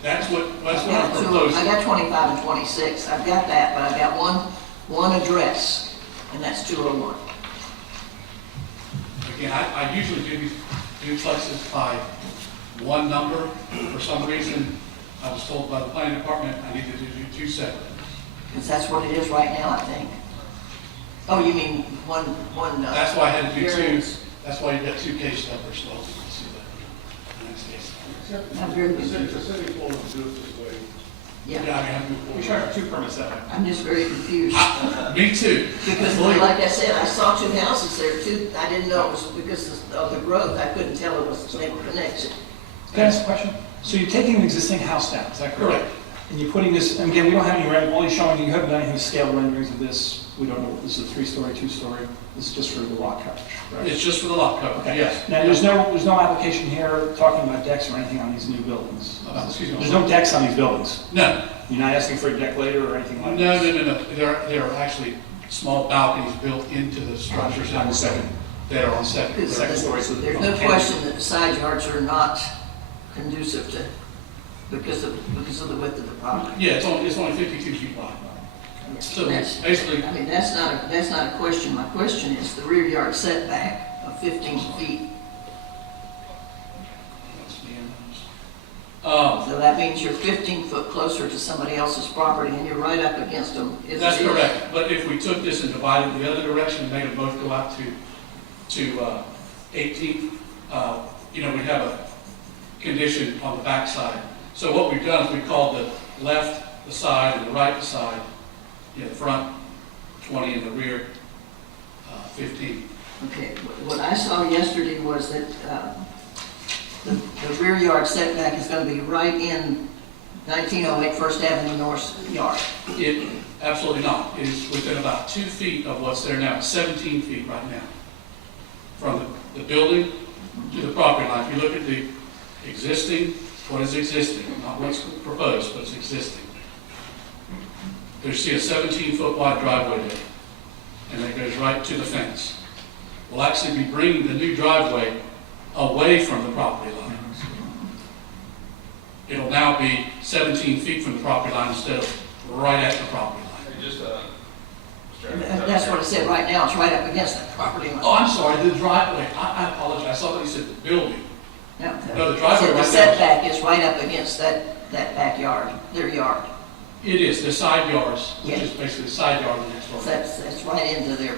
That's what I'm I proposing. got 25 and 26. I've got that, but I've got one address, and that's 201. Again, I usually do these duplexes by one number. For some reason, I was told by the planning department I needed to do two separate. Because that's what it is right now, I think. Oh, you mean one, That's why I had to do two. variance. That's why you got two case numbers. So you can see that. Next case. I'm very The confused. city's willing to do it this way. Yeah, Yeah, I mean, I'm We moving charge 2 permits that way. I'm just very confused. forward. Me too. Because like I said, I saw two houses there too. I didn't know it was because of the growth. I couldn't tell it was, they were connected. Can I ask a question? So you're taking an existing house down, is that correct? Correct. And you're putting this, and again, we don't have any render, only showing you haven't done any scale renderings of this. We don't know if this is a 3-story, 2-story. This is just for the lot coverage, right? It's just for the lot coverage, Okay. yes. Now, there's no application here talking about decks or anything on these new buildings. Excuse me. There's no decks on these buildings. No, You're not asking for a deck later or anything like no, this? no. There are actually small balconies built into the structures On the second. that are on second. Because Second story, so there's no question that the side yards are not conducive to, because of the width of the property. Yeah, it's only 52 feet wide. So That's- basically, I mean, that's not a question. My question is the rear yard setback of 15 feet. So that means you're 15 foot closer to somebody else's property and you're right up against them. If that's it is. correct. But if we took this and divided the other direction and made them both go out to 18, we'd have a condition on the backside. So what we've done is we called the left the side and the right side, the front 20 and the rear 15. Okay, what I saw yesterday was that the rear yard setback is going to be right in 1908 First Avenue North yard. It, absolutely not. It is within about 2 feet of what's there now, 17 feet right now. From the building to the property line. If you look at the existing, what is existing, not what's proposed, but it's existing. You see a 17-foot wide driveway there, and it goes right to the fence. We'll actually be bringing the new driveway away from the property line. It'll now be 17 feet from the property line instead of right at the property line. Hey, just, That's what it said right now, it's right up against that property line. Oh, I'm sorry, the driveway. I apologize. I thought you said the building. No, No, the driveway the right setback is right up against that backyard, their yard. It is, the side yards, which Yeah. is basically the side yard of the next door. That's right into their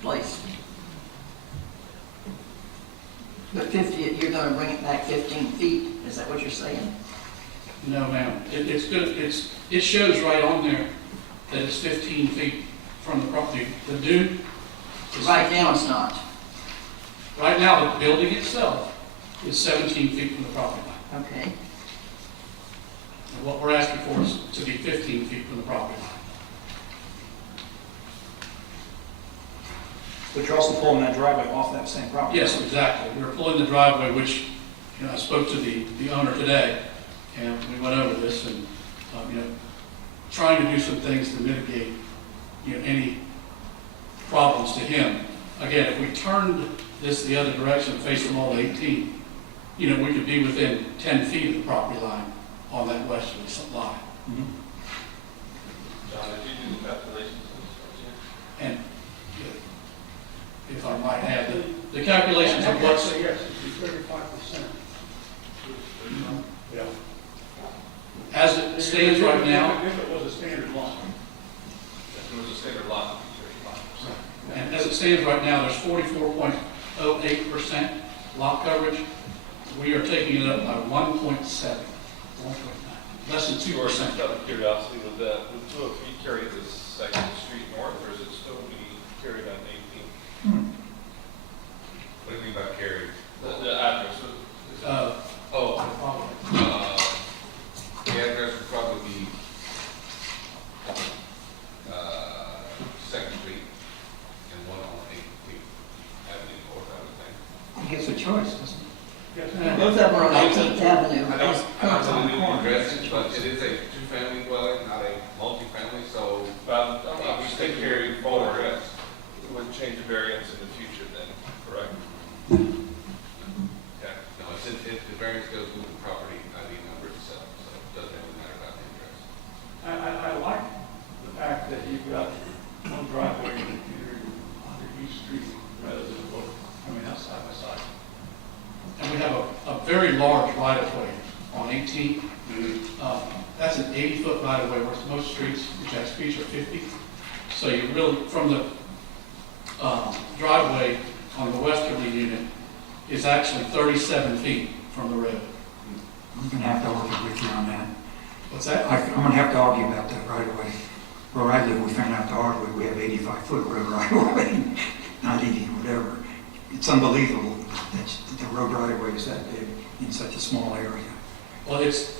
place. But 50, you're gonna bring it back 15 feet, is that what you're saying? No, ma'am. It's good, it shows right on there that it's 15 feet from the property. The new. is Right now it's not. Right now, the building itself is 17 feet from the property line. Okay. And what we're asking for is to be 15 feet from the property line. But you're also pulling that driveway off that same property. Yes, exactly. We're pulling the driveway, which, I spoke to the owner today, and we went over this, and, trying to do some things to mitigate, any problems to him. Again, if we turned this the other direction, and faced them all 18, we could be within 10 feet of the property line on that westerly line. John, did you do the calculations? And if I might add, the calculations of what's, Actually, yes, it'd be 35%. Yeah. as it stands right now, If it was a standard lot. If it was a standard lot, it and as it stands right now, there's 44.08% lot coverage. We are taking it up by 1.7, 1.9, less than would be 35%. Just 2%. out of curiosity, would 203 carry this section of street north, or is it still be carried on 18? What do you mean by carried? The address, is it? The address would probably be, Second Street and one on 18th Avenue North, I would think. He gets a choice, doesn't he? Yes. Both of them are on 18th Avenue. I don't really need to address it, but it is a two-family dwelling, not a multi-family, so But we I'm just stay thinking carried it forward. would change the variance in the future then, correct? Yeah, no, the variance goes with the property ID number itself, so it doesn't really matter about the address. I like the fact that you've got one driveway here under each street rather than both coming out side by side. And we have a very large right-of-way on 18. That's an 80-foot right-of-way, whereas most streets, which have streets are 50. So you really, from the driveway on the westerly unit is actually 37 feet from the road. I'm gonna have to argue with you on that. What's that? I'm gonna have to argue about that right away. Where I live, we found out the hard way, we have 85-foot road right away, not 80, whatever. It's unbelievable that the road right away is that big in such a small area. Well, it's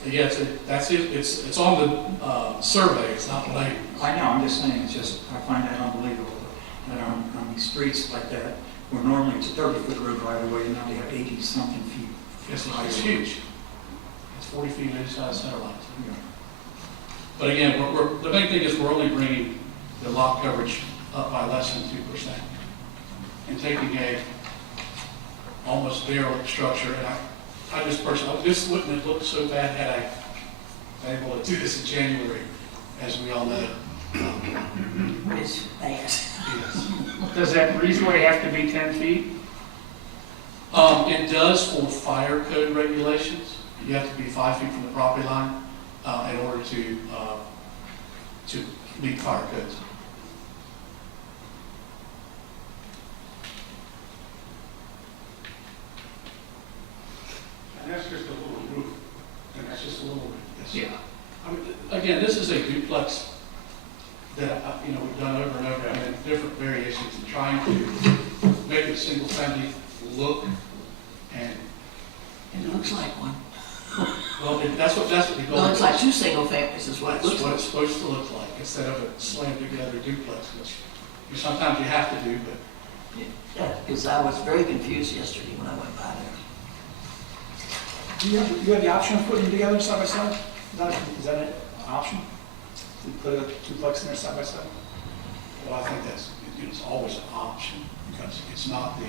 on the survey, it's not labeled. I know, I'm just saying, it's just, I find that unbelievable that on these streets like that, where normally it's a 30-foot road right away, and now they have 80-something feet. It's huge. It's 40 feet on each side of center line. But again, the main thing is we're only bringing the lot coverage up by less than 2%. And taking a almost derelict structure, and I just personally, this wouldn't have looked so bad had I been able to do this in January, as we all know. It's bad. Yes. Does that breezeway have to be 10 feet? It does for fire code regulations. You have to be 5 feet from the property line in order to meet fire codes. And that's just a little roof. And that's just a little, yes. Yeah. I mean, again, this is duplex that, we've done over and over, and different variations, and trying to make it single family look and, It looks like one. well, that's what the goal is. It looks like two single families is what it That's looks what like. it's supposed to look like, instead of a slammed together duplex, which sometimes you have to do, but Yeah, because I was very confused yesterday when I went by there. Do you have the option of putting them together side by side? Is that an option? To put a duplex in there side by side? well, I think it's always an option, because it's not the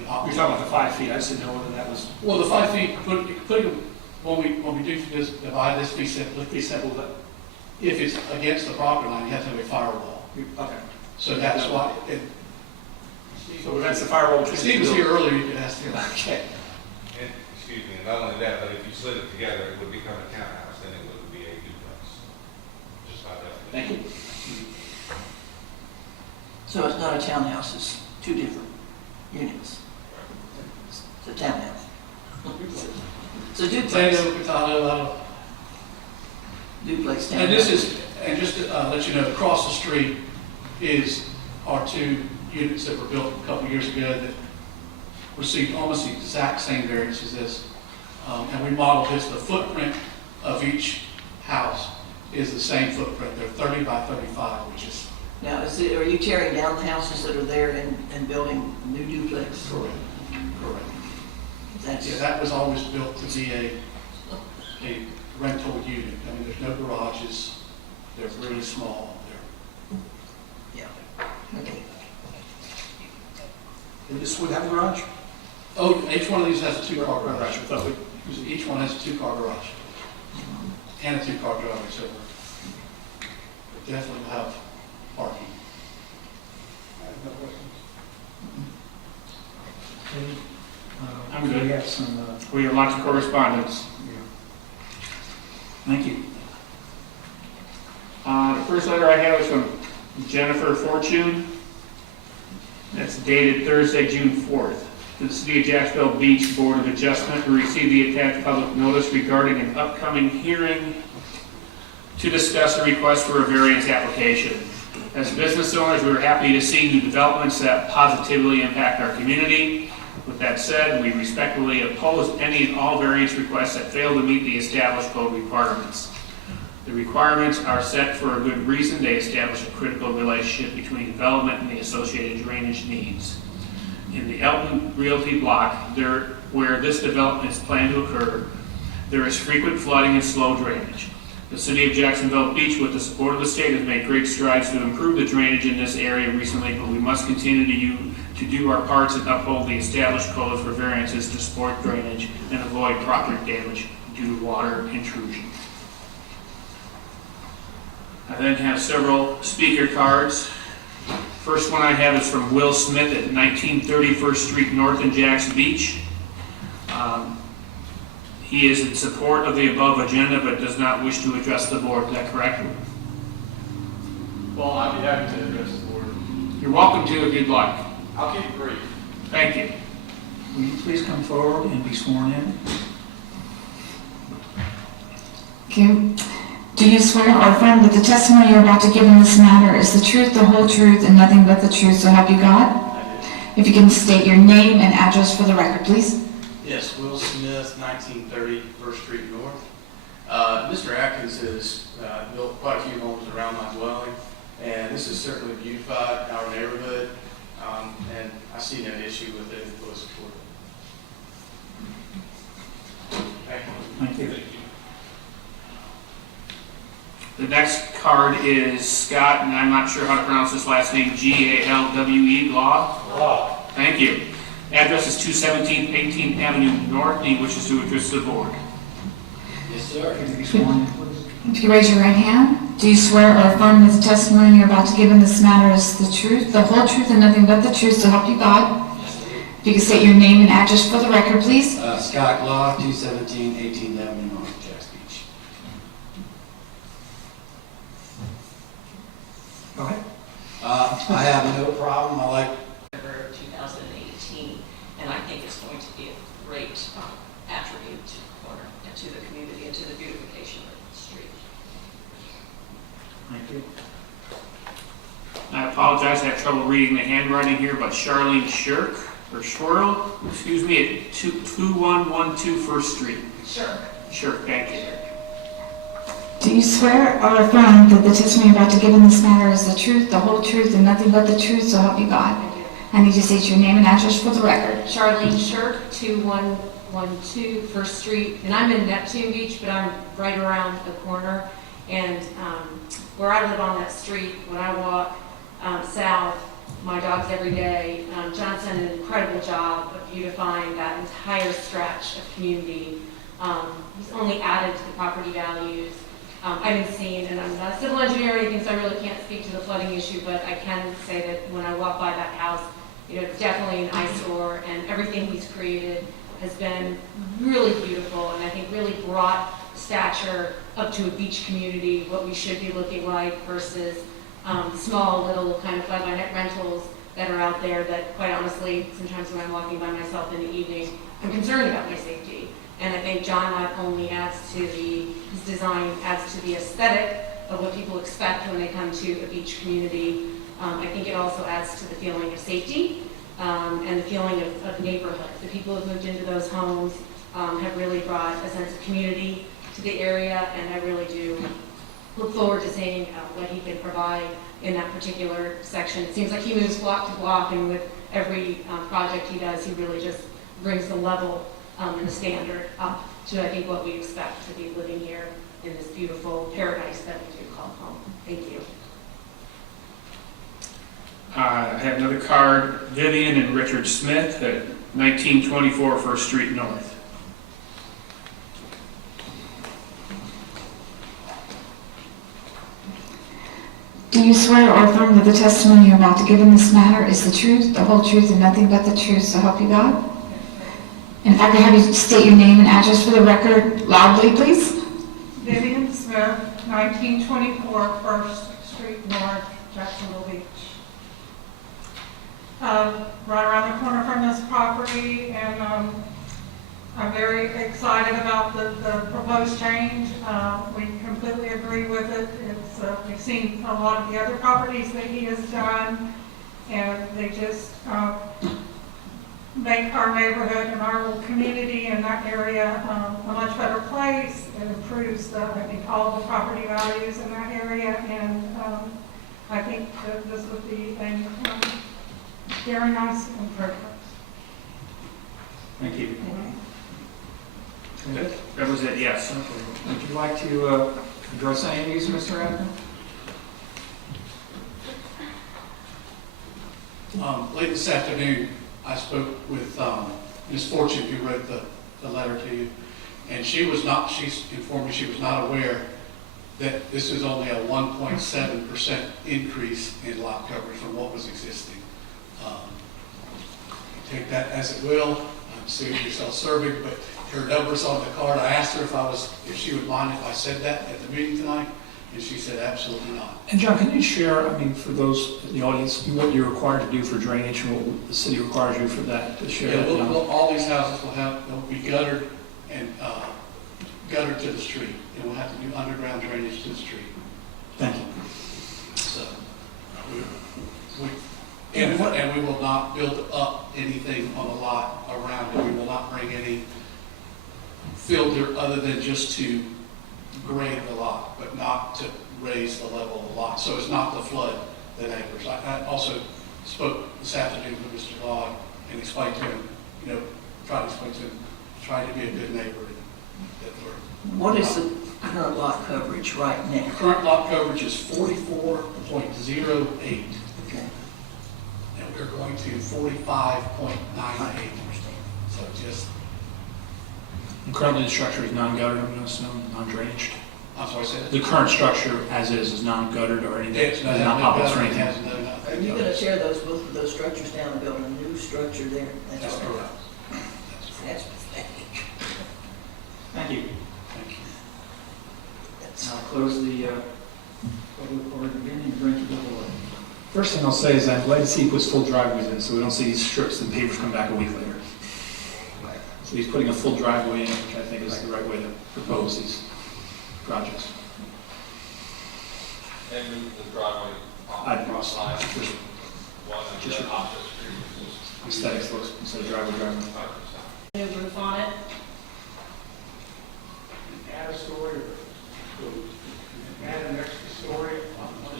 You're option. talking about the 5 feet, I just didn't know whether that was. Well, the 5 feet, when we do this, divide this piece, Be simple, but, if it's against the property line, you have to have a firewall. okay. So that's why, So that's the firewall between the Steve was two here earlier, you could ask him. Okay. And, excuse me, and not only that, but if you slid it together, it would become a townhouse, then it would be a duplex. Just by definition. Thank you. So it's not a townhouse, it's two different units. It's a townhouse. It's a duplex, Potato, potato, duplex townhouse. and this is, and just to let you know, across the street are two units that were built a couple years ago that received almost the exact same variance as this. And we modeled this, the footprint of each house is the same footprint. They're 30 by 35, which is Now, are you tearing down the houses that are there and building new duplex? correct. Correct. That's, Yeah, that was always built to be a rental unit. I mean, there's no garages. They're really small. yeah, okay. And this would have a garage? Oh, each one of these has a two-car Garage, I garage. thought we, Each one has a two-car garage and a two-car driveway, so we definitely will have parking. I have no questions. I'm good. We have some, We have lots of correspondence. Thank you. The first letter I have is from Jennifer Fortune. That's dated Thursday, June 4th. To the City of Jacksonville Beach Board of Adjustment, we received the attached public notice regarding an upcoming hearing to discuss a request for a variance application. As business owners, we are happy to see new developments that positively impact our community. With that said, we respectfully oppose any and all variance requests that fail to meet the established code requirements. The requirements are set for a good reason. They establish a critical relationship between development and the associated drainage needs. In the Elton Realty block, where this development is planned to occur, there is frequent flooding and slow drainage. The City of Jacksonville Beach, with the support of the state, has made great strides to improve the drainage in this area recently, but we must continue to do our parts and uphold the established codes for variances to support drainage and avoid property damage due to water intrusion. I then have several speaker cards. First one I have is from Will Smith at 1930 First Street North in Jacks Beach. He is in support of the above agenda but does not wish to address the board. Is that correct? Well, I'd be happy to address the board. You're welcome to if you'd like. I'll keep it brief. Thank you. Will you please come forward and be sworn in? Okay. Do you swear or affirm that the testimony you're about to give in this matter is the truth, the whole truth, and nothing but the truth, so help you God? I do. If you can state your name and address for the record, please. Yes, Will Smith, 1930 First Street North. Mr. Atkins has built quite a few homes around my dwelling, and this has certainly beautified our neighborhood, and I see no issue with it. We'll support it. Thank you. Thank you. The next card is Scott, and I'm not sure how to pronounce his last name, Galwe, Law. Thank you. Address is 217 18th Avenue North. He wishes to address the board. Yes, sir. Can you be sworn in, please? If you raise your right hand, do you swear or affirm that the testimony you're about to give in this matter is the truth, the whole truth, and nothing but the truth, so help you God? If you can state your name and address for the record, please. Scott Law, 217 18th Avenue North, Jacks Beach. Go ahead. I have no problem. I like 2018, and I think it's going to be a great attribute to the corner and to the community and to the beautification of the street. you. I apologize, I have trouble reading the handwriting here, but Charlene Shirk, or Schwerl, excuse me, at 2112 First Street. Sure. Shirk, thank you. Do you swear or affirm that the testimony you're about to give in this matter is the truth, the whole truth, and nothing but the truth, so help you God? I need you to state your name and address for the record. Charlene Shirk, 2112 First Street, and I'm in Neptune Beach, but I'm right around the corner. And where I live on that street, when I walk south, my dogs every day, John's done an incredible job of beautifying that entire stretch of community. He's only added to the property values. I haven't seen, and I'm not a civil engineer or anything, so I really can't speak to the flooding issue, but I can say that when I walk by that house, you know, it's definitely an eyesore, and everything he's created has been really beautiful, and I think really brought stature up to a beach community, what we should be looking like versus small little kind of fly-by-night rentals that are out there that, quite honestly, sometimes when I'm walking by myself in the evening, I'm concerned about my safety. And I think John not only adds to his design adds to the aesthetic of what people expect when they come to a beach community. I think it also adds to the feeling of safety and the feeling of neighborhood. The people who've moved into those homes have really brought a sense of community to the area, and I really do look forward to seeing what he can provide in that particular section. It seems like he moves block to block, and with every project he does, he really just brings the level and the standard up to, I think, what we expect to be living here in this beautiful paradise that we do call home. Thank you. I have another card, Vivian and Richard Smith at 1924 First Street North. Do you swear or affirm that the testimony you're about to give in this matter is the truth, the whole truth, and nothing but the truth, so help you God? And if I could have you state your name and address for the record loudly, please. Vivian Smith, 1924 First Street North, Jacksonville Beach. Right around the corner from this property, and I'm very excited about the proposed change. We completely agree with it. We've seen a lot of the other properties that he has done, and they just make our neighborhood and our little community in that area a much better place. It improves, I think, all the property values in that area, and I think that this would be a very nice improvement. Thank you. Good. That was it, yes. Okay. Would you like to address any of these, Mr. Adler? Late this afternoon, I spoke with Ms. Fortune, who wrote the letter to you, and she informed me she was not aware that this is only a 1.7% increase in lot coverage from what was existing. Take that as it will. I'm seriously self-serving, but her number's on the card. I asked her if she would mind if I said that at the meeting tonight, and she said absolutely not. And John, can you share, I mean, for those in the audience, what you're required to do for drainage and what the city requires you for that, to share that? All these houses they'll be guttered and guttered to the street. And we'll have to do underground drainage to the street. Thank you. So, and we will not build up anything on the lot around it. We will not bring any filter other than just to grade the lot, but not to raise the level of the lot. So it's not to flood the neighbors. I also spoke this afternoon with Mr. Law and explained to him, tried to explain to him, try to be a good neighbor. What is the current lot coverage right now? Current lot coverage is 44.08. Okay. And we're going to 45.98. So just. And currently the structure is non-guttered, I'm going to assume, non-drainaged? I'm sorry, say that? The current structure as is non-guttered or anything? It's not pop-ups or anything? Are you going to tear both of those structures down and build a new structure there? That's correct. That's pathetic. Thank you. Thank you. I'll close the public part again and bring to the board. First thing I'll say is I'm glad to see he puts full driveways in, so we don't see these strips and pavers come back a week later. So he's putting a full driveway in, which I think is the right way to propose these projects. and move the driveway I'd across line. just One and just the opposite street. aesthetics looks instead of driveway. New roof on it. Add a story or add an extra story.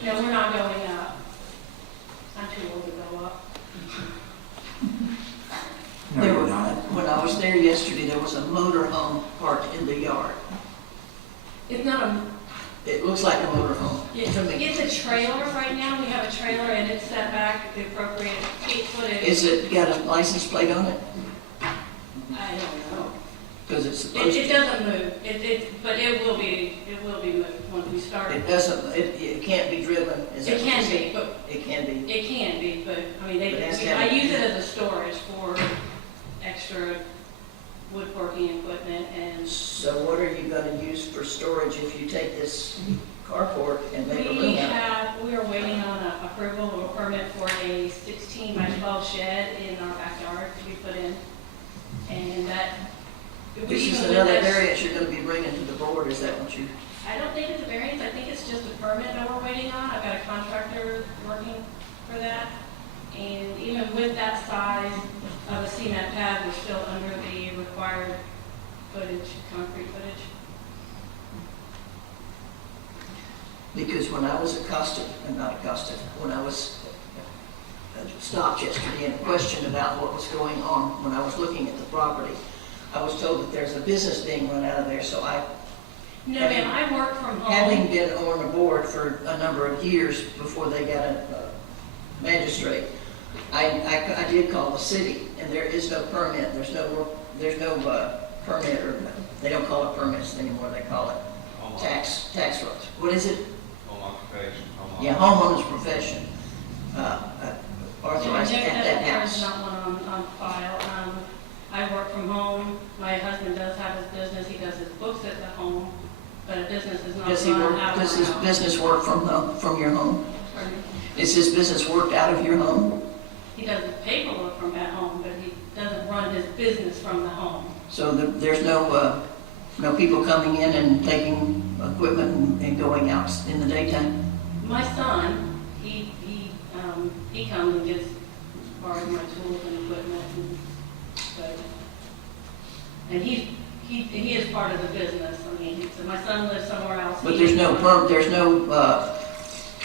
No, we're not going up. I'm too old to go up. No, There you're were, not. when I was there yesterday, there was a motor home parked in the yard. It's not a, It looks like a motor home to me. it's a trailer right now. We have a trailer and it's set back the appropriate feet footage. Is it got a license plate on it? I don't know. Because it's supposed It to. doesn't move. But it will be moved once we start. It doesn't, it can't be driven, is that It what can you be, said? but It can be. it can be, but, I mean, But it has to I have- use it as a storage for extra woodworking equipment and So what are you gonna use for storage if you take this carport and make a room out of it? we are waiting on a approval of a permit for a 16 by 12 shed in our backyard to be put in. And that. This is even with another this- variance you're gonna be bringing to the board, is that what you? I don't think it's a variance, I think it's just a permit that we're waiting on. I've got a contractor working for that. And even with that size of a cement pad, we're still under the required footage, concrete footage. Because when I was when I was stopped yesterday and questioned about what was going on when I was looking at the property, I was told that there's a business being run out of there, so No, ma'am, I work from home. having been on the board for a number of years before they got a magistrate, I did call the city, and there is no permit, there's no permit, or they don't call it permits anymore, they call it tax roads. What is it? Home occupation. Yeah, homeowner's profession, authorized Yeah, at that there's house. not one on file. I work from home. My husband does have his business. He does his books at the home, but a business is not Does he run work, out of does our his house. business work from your home? Pardon me? Is his business worked out of your home? He does his paperwork from at home, but he doesn't run his business from the home. So there's no people coming in and taking equipment and going out in the daytime? My son, he comes and gets borrows my tools and equipment, and he is part of the business. I mean, so my son lives somewhere else. But there's no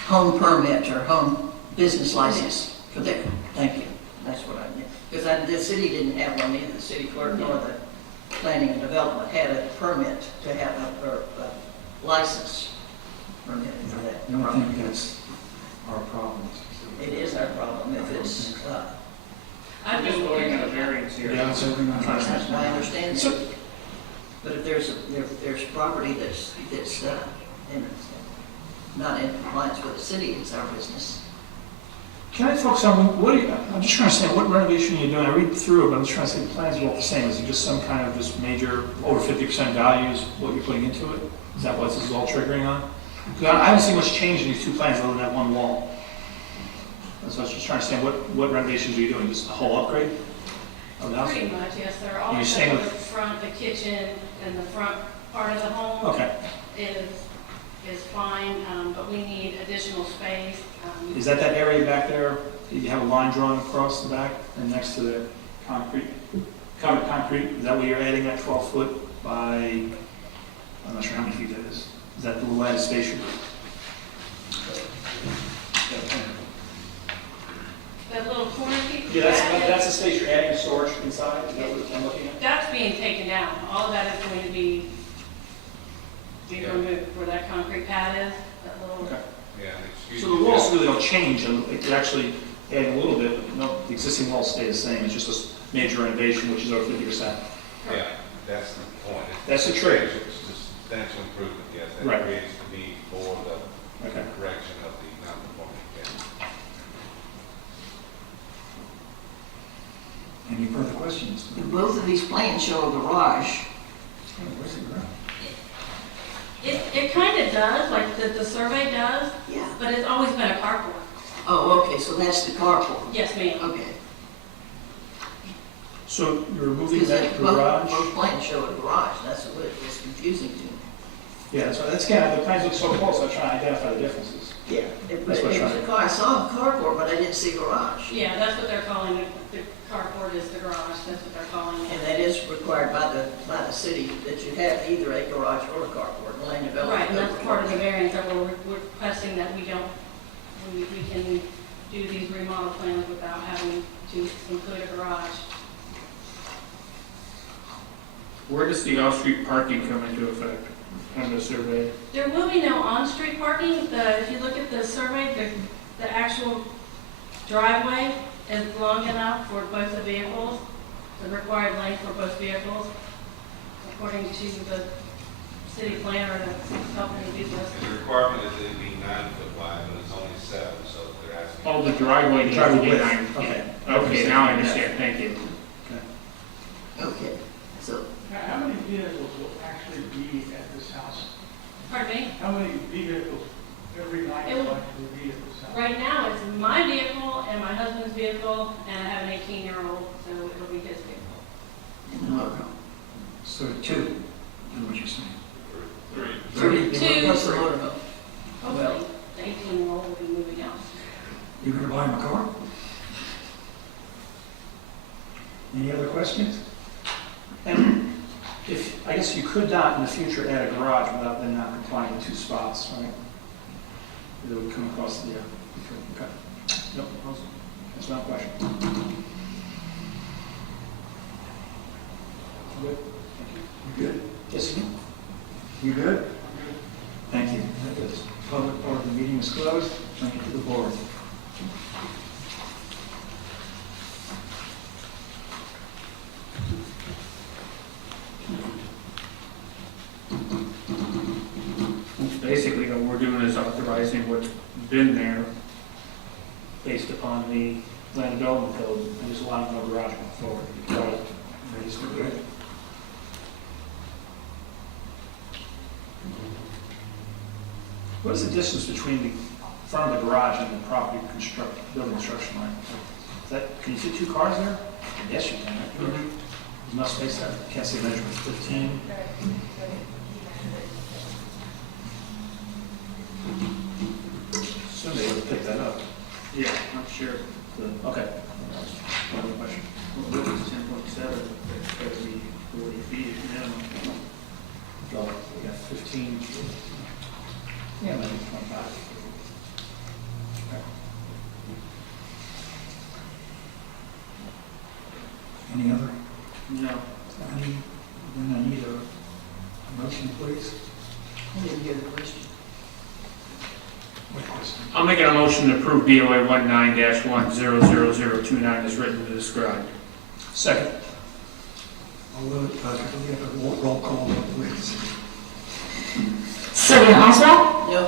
home permit or home business license for that? Thank you. That's what I meant. Because the city didn't have one either. The city clerk nor the planning and development had a permit to have a license permit for that. I don't think that's our problem. It is our problem if it's, I'm just voting on a variance here. Yeah, so we're not trying to- that's my understanding. But if there's property that's not in compliance with the city, it's our business. Can I focus on, I'm just trying to understand what renovation you're doing. I read through it, but I'm just trying to see the plans are all the same. Is it just some kind of just major, over 50% values, what you're putting into it? Is that what this is all triggering on? Because I haven't seen much change in these two plans other than that one wall. And so I was just trying to understand what renovations are you doing? Just a whole upgrade of the house? Pretty much, yes, sir. All You're except staying for with- the front, the kitchen, and the front part of the home. Okay. Is fine, but we need additional space. Is that area back there, you have a line drawn across the back and next to the concrete, covered concrete? Is that where you're adding that 12 foot by, I'm not sure how many feet that is. Is that the little added space you're? That little corner piece. Yeah, that's the space you're adding storage inside, is that what I'm looking at? That's being taken down. All of that is going to be removed where that concrete pad is, that little. Okay. Yeah, excuse So me. the walls really don't change, and it's actually adding a little bit, but no, the existing walls stay the same. It's just a major renovation, which is over 50%. Yeah, that's the point. That's the trick. It's just substantial improvement, yes, Right. that creates the need for the Okay. correction of the non-conforming, yes. Any further questions? Both of these plans show a garage. Where's the ground? It kind of does, like the survey does. Yeah. But it's always been a carport. Oh, okay, so that's the carport. Yes, ma'am. Okay. So you're removing Because that garage? both plans show a garage, that's what it was confusing to me. Yeah, that's again, the plans look so close, I'm trying to identify the differences. Yeah, That's what I'm trying to- I saw a carport, but I didn't see garage. Yeah, that's what they're calling it. The carport is the garage, that's what they're calling And it. that is required by the city that you have either a garage or a carport, land development. Right, and that's part of the variance that we're requesting, that we don't, we can do these remodel plans without having to include a garage. Where does the off-street parking come into effect on the survey? There will be no on-street parking. If you look at the survey, the actual driveway is long enough for both the vehicles, the required length for both vehicles, according to the city planner that's helping do this. The requirement is it be 9 foot wide, but it's only 7, so they're asking. Oh, the driveway needs to Driveway be width. 9. Okay. Okay, now I understand, thank you. Okay, so Now, how many vehicles will actually be at this house? Pardon me? How many vehicles every night It will- will be at this house? Right now, it's my vehicle and my husband's vehicle, and I have an 18-year-old, so it'll be his vehicle. in the motorhome. So 2, is what you're saying. 3. Two. What's the motorhome? Hopefully, the 18-year-old will be moving out. You gonna buy him a car? Any other questions? And if, I guess you could not in the future add a garage without them not complying with 2 spots, right? That would come across the, you could, okay. Nope, that's not a question. Good? You good? Yes, you? You good? Thank you. The public part of the meeting is closed. Bring it to the board. Basically, what we're doing is authorizing what's been there based upon the land development code, and just allowing no garage going forward. So, Ready to go? What is the distance between the front of the garage and the property building construction line? Is that, can you fit 2 cars there? Yes, you can. Right? There's enough space there. Can't see the measurement. 15. Soon they would pick that up. yeah, I'm sure. Okay. Another question. Well, width is 10.7, every 40 feet minimum. Well, we got 15. Yeah, maybe 25. Okay. Any other? No. Then I need a motion, please. I didn't hear the question. What question? I'll make a motion to approve BOA 19-100029 as written and described. Second. Although, we have a roll call, please. Sylvia Oswald, No,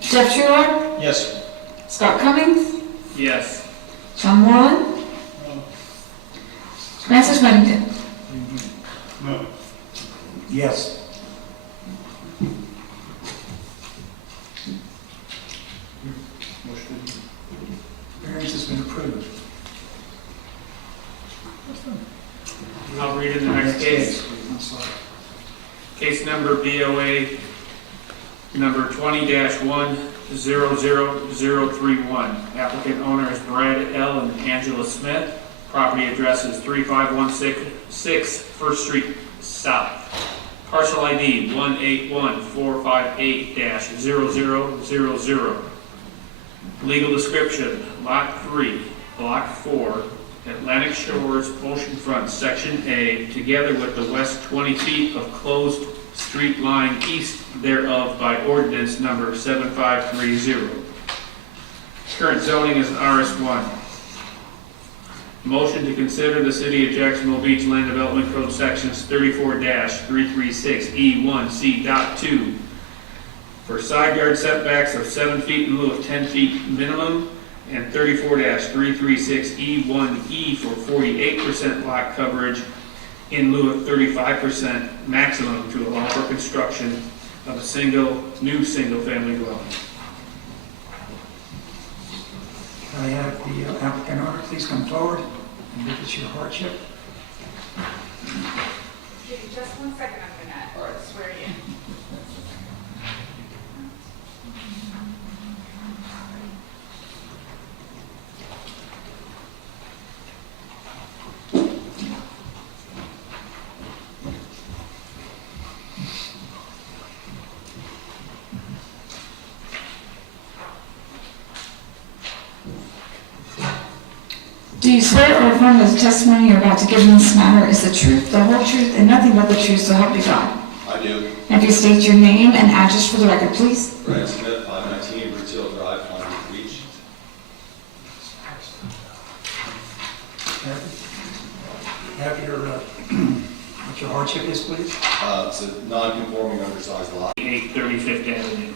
Jeff Truitt, Yes. Scott Cummings, Yes. John Moreland, Francis Whittington. No. Yes. Variance has been approved. I'll read in the next case. I'm sorry. Case number BOA number 20-100031. Applicant owner is Brad L. and Angela Smith. Property address is 35166 First Street South. Parcel ID 181458-0000. Legal description, Lot 3, Block 4, Atlantic Shores, Oceanfront, Section A, together with the west 20 feet of closed street line east thereof by ordinance number 7530. Current zoning is RS1. Motion to consider the City of Jacksonville Beach Land Development Code Sections 34-336E1C.2 for side yard setbacks of 7 feet in lieu of 10 feet minimum, and 34-336E1E for 48% lot coverage in lieu of 35% maximum to allow for construction of a new single-family dwelling. Can I have the applicant owner please come forward and give us your hardship? Give you just 1 second, I'm gonna swear you in. Do you swear or affirm that the testimony you're about to give in this matter is the truth, the whole truth, and nothing but the truth, so help you God? I do. And if you state your name and address for the record, please. Brad Smith, 519 Roots Hill Drive, Pine Beach. Have your, what your hardship is, please? It's a non-conforming undersized lot. 8 35th Avenue.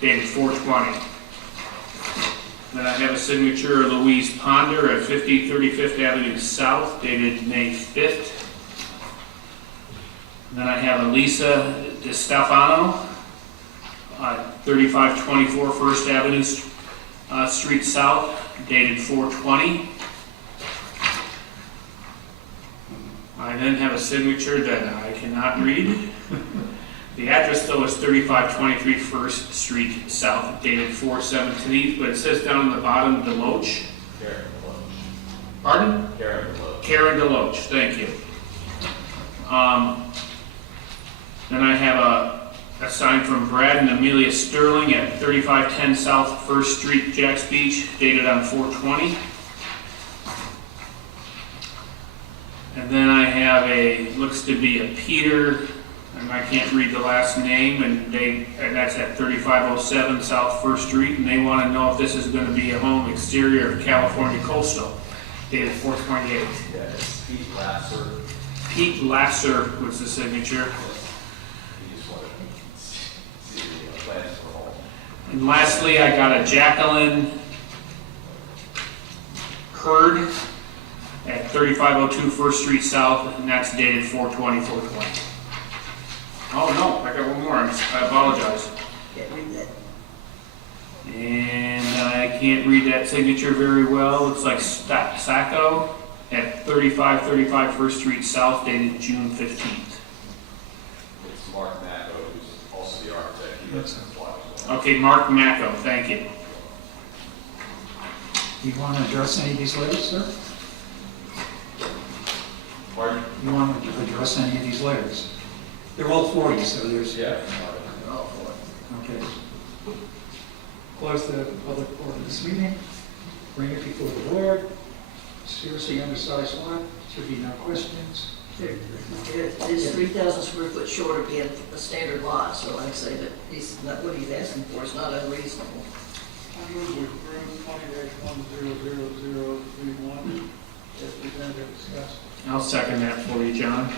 Dated 4/20. Then I have a signature of Louise Ponder at 50 35th Avenue South, dated May 5th. Then I have Elisa DeStefano, 3524 First Avenue Street South, dated 4/20. I then have a signature that I cannot read. The address though is 3523 First Street South, dated 4/17, but it says down in the bottom, Deloach. Karen Deloach. Pardon? Karen Deloach. Karen Deloach, thank you. Then I have a sign from Brad and Amelia Sterling at 3510 South First Street, Jacks Beach, dated on 4/20. And then I have looks to be a Peter, and I can't read the last name, and that's at 3507 South First Street, and they want to know if this is going to be a home exterior of California Coastal, dated 4/28. Yeah, it's Pete Lasser. Pete Lasser was the signature. He just wanted to see the plans for home. And lastly, I got a Jacqueline Hurd at 3502 First Street South, and that's dated 4/20/4/20. Oh no, I got one more. I apologize. Can't read that. And I can't read that signature very well. Looks like Sacco at 3535 First Street South, dated June 15th. It's Mark Macko, who's also the architect. He doesn't apply as well. Okay, Mark Macko, thank you. You want to address any of these letters, sir? Pardon? You want to address any of these letters? They're all for you, so there's... Yeah. They're all for it. Okay. Close the public part of this meeting. Bring it before the board. Seriously undersized lot. Should be no questions. It's 3,000 square foot short of being a standard lot, so I'd say that what he's asking for is not unreasonable. I move we approve 20-1000031 as presented and discussed. I'll second that for you, John.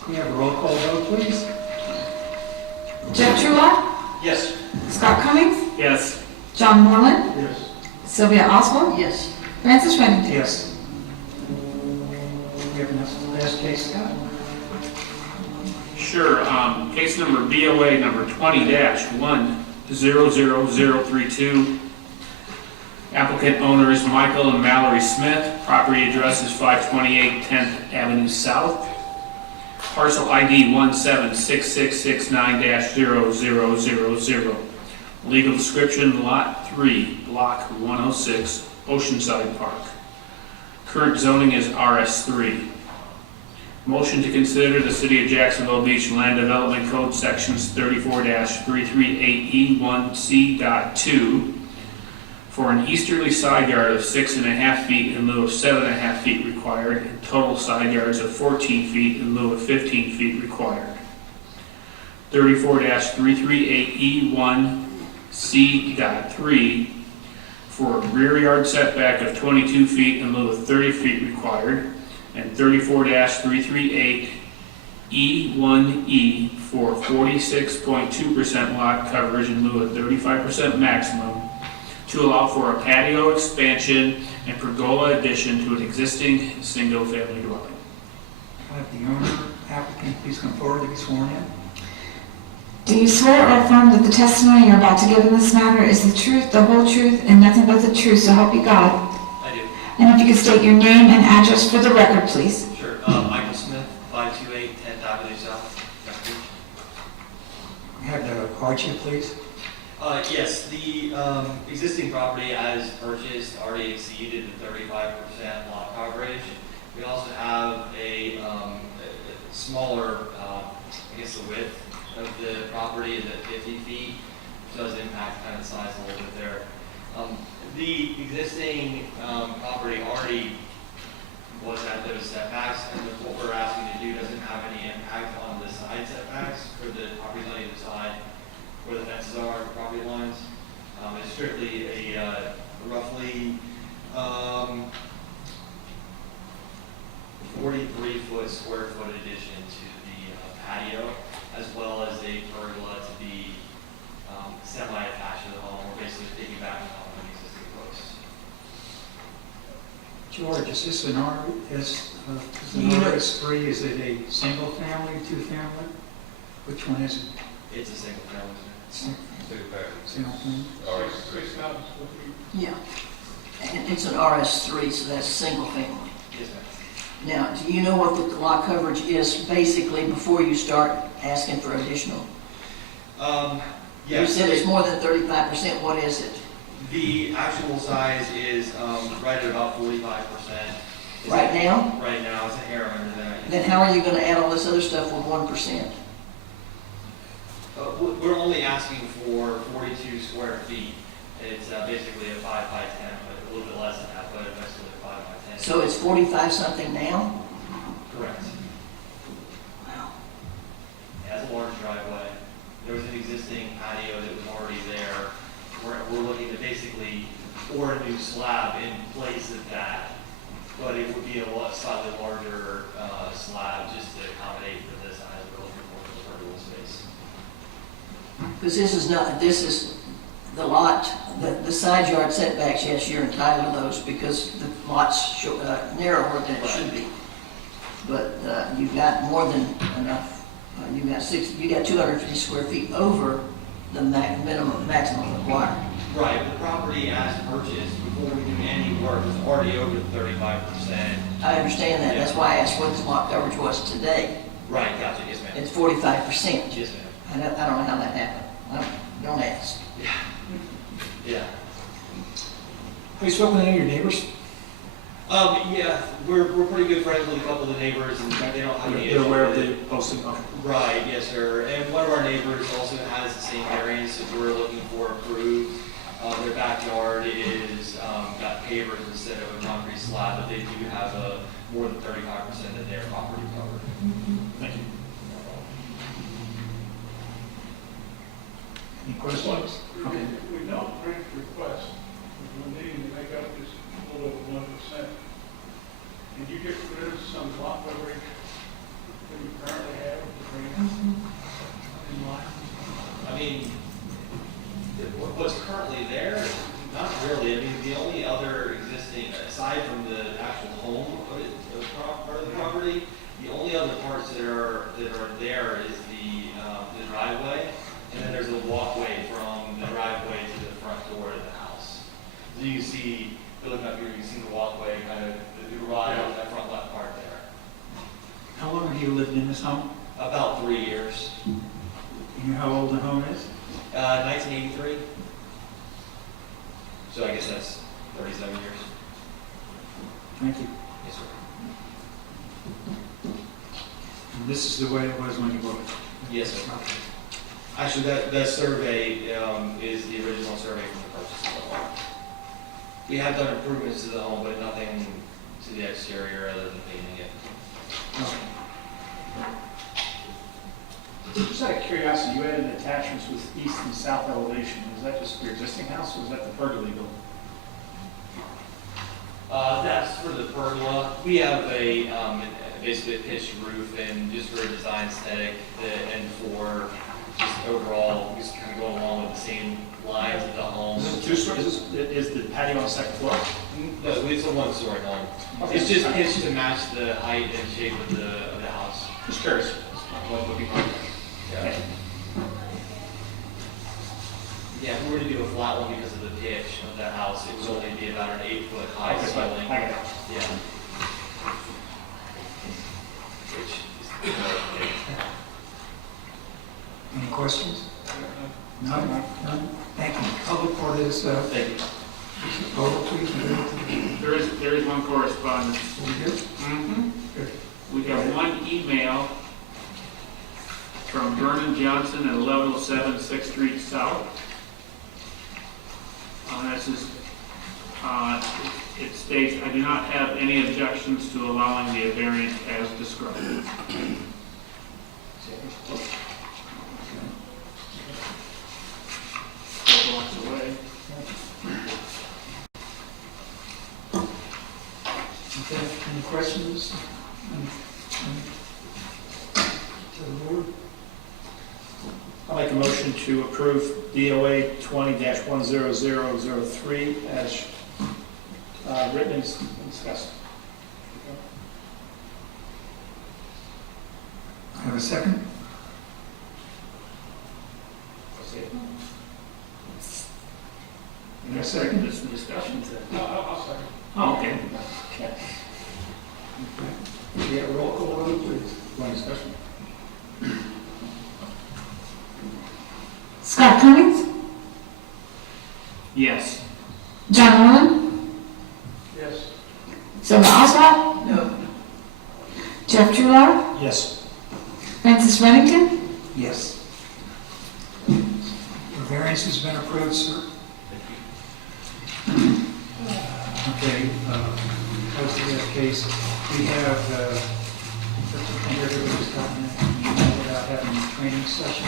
Can we have a roll call vote, please? Jeff Truitt? Yes. Scott Cummings? Yes. John Moreland? Yes. Sylvia Oswald? Yes. Francis Reddington? Yes. We have enough for the last case, Scott? Sure. Case number BOA number 20-100032. Applicant owner is Michael and Mallory Smith. Property address is 528 10th Avenue South. Parcel ID 176669-0000. Legal description, Lot 3, Block 106, Oceanside Park. Current zoning is RS3. Motion to consider the City of Jacksonville Beach Land Development Code Sections 34-338E1C.2 for an easterly side yard of 6.5 feet in lieu of 7.5 feet required, and total side yards of 14 feet in lieu of 15 feet required. 34-338E1C.3 for a rear yard setback of 22 feet in lieu of 30 feet required, and 34-338E1E for 46.2% lot coverage in lieu of 35% maximum, to allow for a patio expansion and pergola addition to an existing single-family dwelling. Have the owner applicant please come forward to be sworn in? Do you swear or affirm that the testimony you're about to give in this matter is the truth, the whole truth, and nothing but the truth, so help you God? I do. And if you could state your name and address for the record, please. Sure. Michael Smith, 528 10th Avenue South. Have the hardship, please? Yes, the existing property as purchased already exceeded the 35% lot coverage. We also have a smaller, I guess the width of the property is at 50 feet, which does impact kind of size a little bit there. The existing property already was at those setbacks, and what we're asking to do doesn't have any impact on the side setbacks for the properties on either side where the fences are, the property lines. It's strictly a roughly 43 square foot addition to the patio, as well as a pergola to be semi-attached to the home. We're basically piggybacking on the existing posts. George, is this an RS3? Is it a single family, two family? Which one is it? It's a single family. Single family? Yeah. And it's an RS3, so that's single family. Yes, ma'am. Now, do you know what the lot coverage is basically before you start asking for additional? Yeah. You said it's more than 35%, what is it? The actual size is right at about 45%. Right now? Right now, it's a hair under that. Then how are you gonna add all this other stuff with 1%? We're only asking for 42 square feet. It's basically a 5 by 10, but a little bit less than that, but basically a 5 by 10. So it's 45 something now? Correct. Wow. It has a large driveway. There was an existing patio that was already there. We're looking to basically pour a new slab in place of that, but it would be a slightly larger slab just to accommodate for the size we're looking for the pergola space. Because this is the lot, the side yard setbacks, yes, you're entitled to those because the lot's narrower than it should be. But you've got more than enough. You got 250 square feet over the maximum required. Right, the property as purchased before we do any work is already over 35%. I understand that. That's why I asked what the lot coverage was today. Right, gotcha, yes ma'am. It's 45%. Yes ma'am. I don't know how that happened. Don't ask. Yeah. Have you spoken to any of your neighbors? Yeah, we're pretty good friends with a couple of the neighbors, and they don't have any They're issue aware of with the it. posting? Okay. Right, yes, sir. And one of our neighbors also has the same variance that we're looking for approved. Their backyard is got pavers instead of a concrete slab, but they do have more than 35% of their property covered. Thank you. Any questions? Okay. If we don't grant the request, we're needing to make up this little over 1%. And you get rid of some lot coverage that you currently have to bring in line. I mean, what's currently there, not really. I mean, the only other existing, aside from the actual home part of the property, the only other parts that are there is the driveway, and then there's a walkway from the driveway to the front door of the house. So you can see, if you look up here, you can see the walkway, kind of the garage, that front left part there. How long have you lived in this home? About 3 years. You know how old the home is? 1983. So I guess that's 37 years. Thank you. Yes, sir. And this is the way it was when you bought it? Yes, sir. Actually, that survey is the original survey from the purchase of the home. We have done improvements to the home, but nothing to the exterior other than painting it. Just out of curiosity, you added attachments with east and south elevation. Is that just for your existing house, or is that the pergola building? That's for the pergola. We have basically a pitched roof, and just for a design aesthetic, and for just overall, just kind of going along with the same lines of the home. Is it two-story? Is the patio on the second floor? No, it's a one-story home. Okay. It's just pitched to match the height and shape of the house. Just curious. What would be Yeah. Yeah, if we were to do a flat one because of the pitch of the house, it would only be about an 8-foot high Okay, fine. ceiling. I got it. Yeah. Which is, Any questions? None? None? Thank you. Public part is, thank you. over, please. There is one correspondence. We do? Mm-hmm. Good. We have one email from Vernon Johnson at 1107 6th Street South. This is do not have any objections to allowing the variance as described. Blocks away. Okay, any questions? To the board? I'll make a motion to approve DOA 20-10003 as written and discussed. Have a second? And a second, this discussion. I'll second. Oh, okay. Yeah, roll call vote, please. One discussion. Scott Cummings, Yes. John Moran, Yes. Silva Oswald, No. Jeff Trular, Yes. Francis Reddington, Yes. Your variance has been approved, sir. Okay, as in this case, we have, everybody's gotten it, without having a training session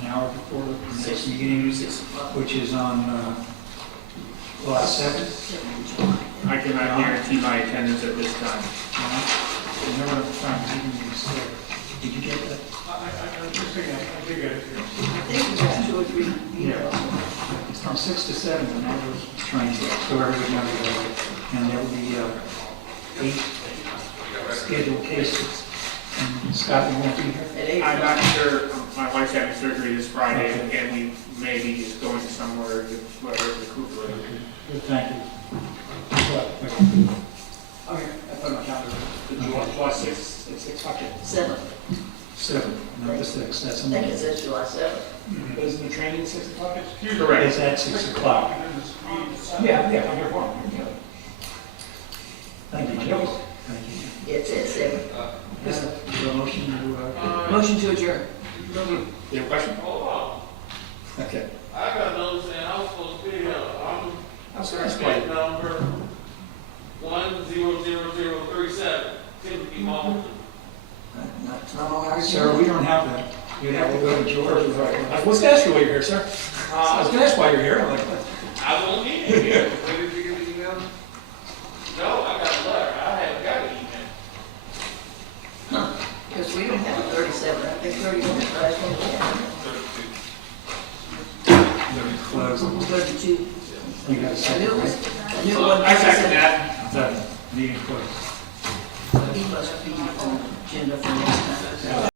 an hour before the next meeting, which is on July 2nd. I cannot guarantee my attendance at this time. You know what I'm trying to even say. Did you get that? I'm just thinking, I think I did. I think we got 2 or 3 emails. It's from 6 to 7, and that was trained, so everybody knows that. And there will be 8 scheduled cases. And Scott, you won't be here? At 8 I'm not sure, my wife's having surgery this Friday, and we may be just going somewhere, whether it's recuperating. Good, thank you. Okay, I put my calendar. July 6th, 6 o'clock. 7. 7, not the 6, that's I think it says July 7. But isn't the training 6 o'clock? Correct. It's at 6 o'clock. Yeah, I'm here for it. Thank you, Joe. Thank you. It's at 7. Is there a motion to, Motion to adjourn. You have a question? Hold on. Okay. I got notice saying I was supposed to be here. I'm sorry, it's Case number 10037, Timothy Malton. It's not on our agenda. sir, we don't have that. You have to go to George. I was going to ask you why you're here, sir. I was going to ask why you're here. I'm like, what? I won't need it here. Where did you get the email? No, I got a letter. I haven't got an email. Because we don't have a 37, I think 31 is the last one we have. 32. Close. 32. You got a I second, knew it was, right? I knew it was. I second that. Second. Meeting closed. He must be on the agenda for next time.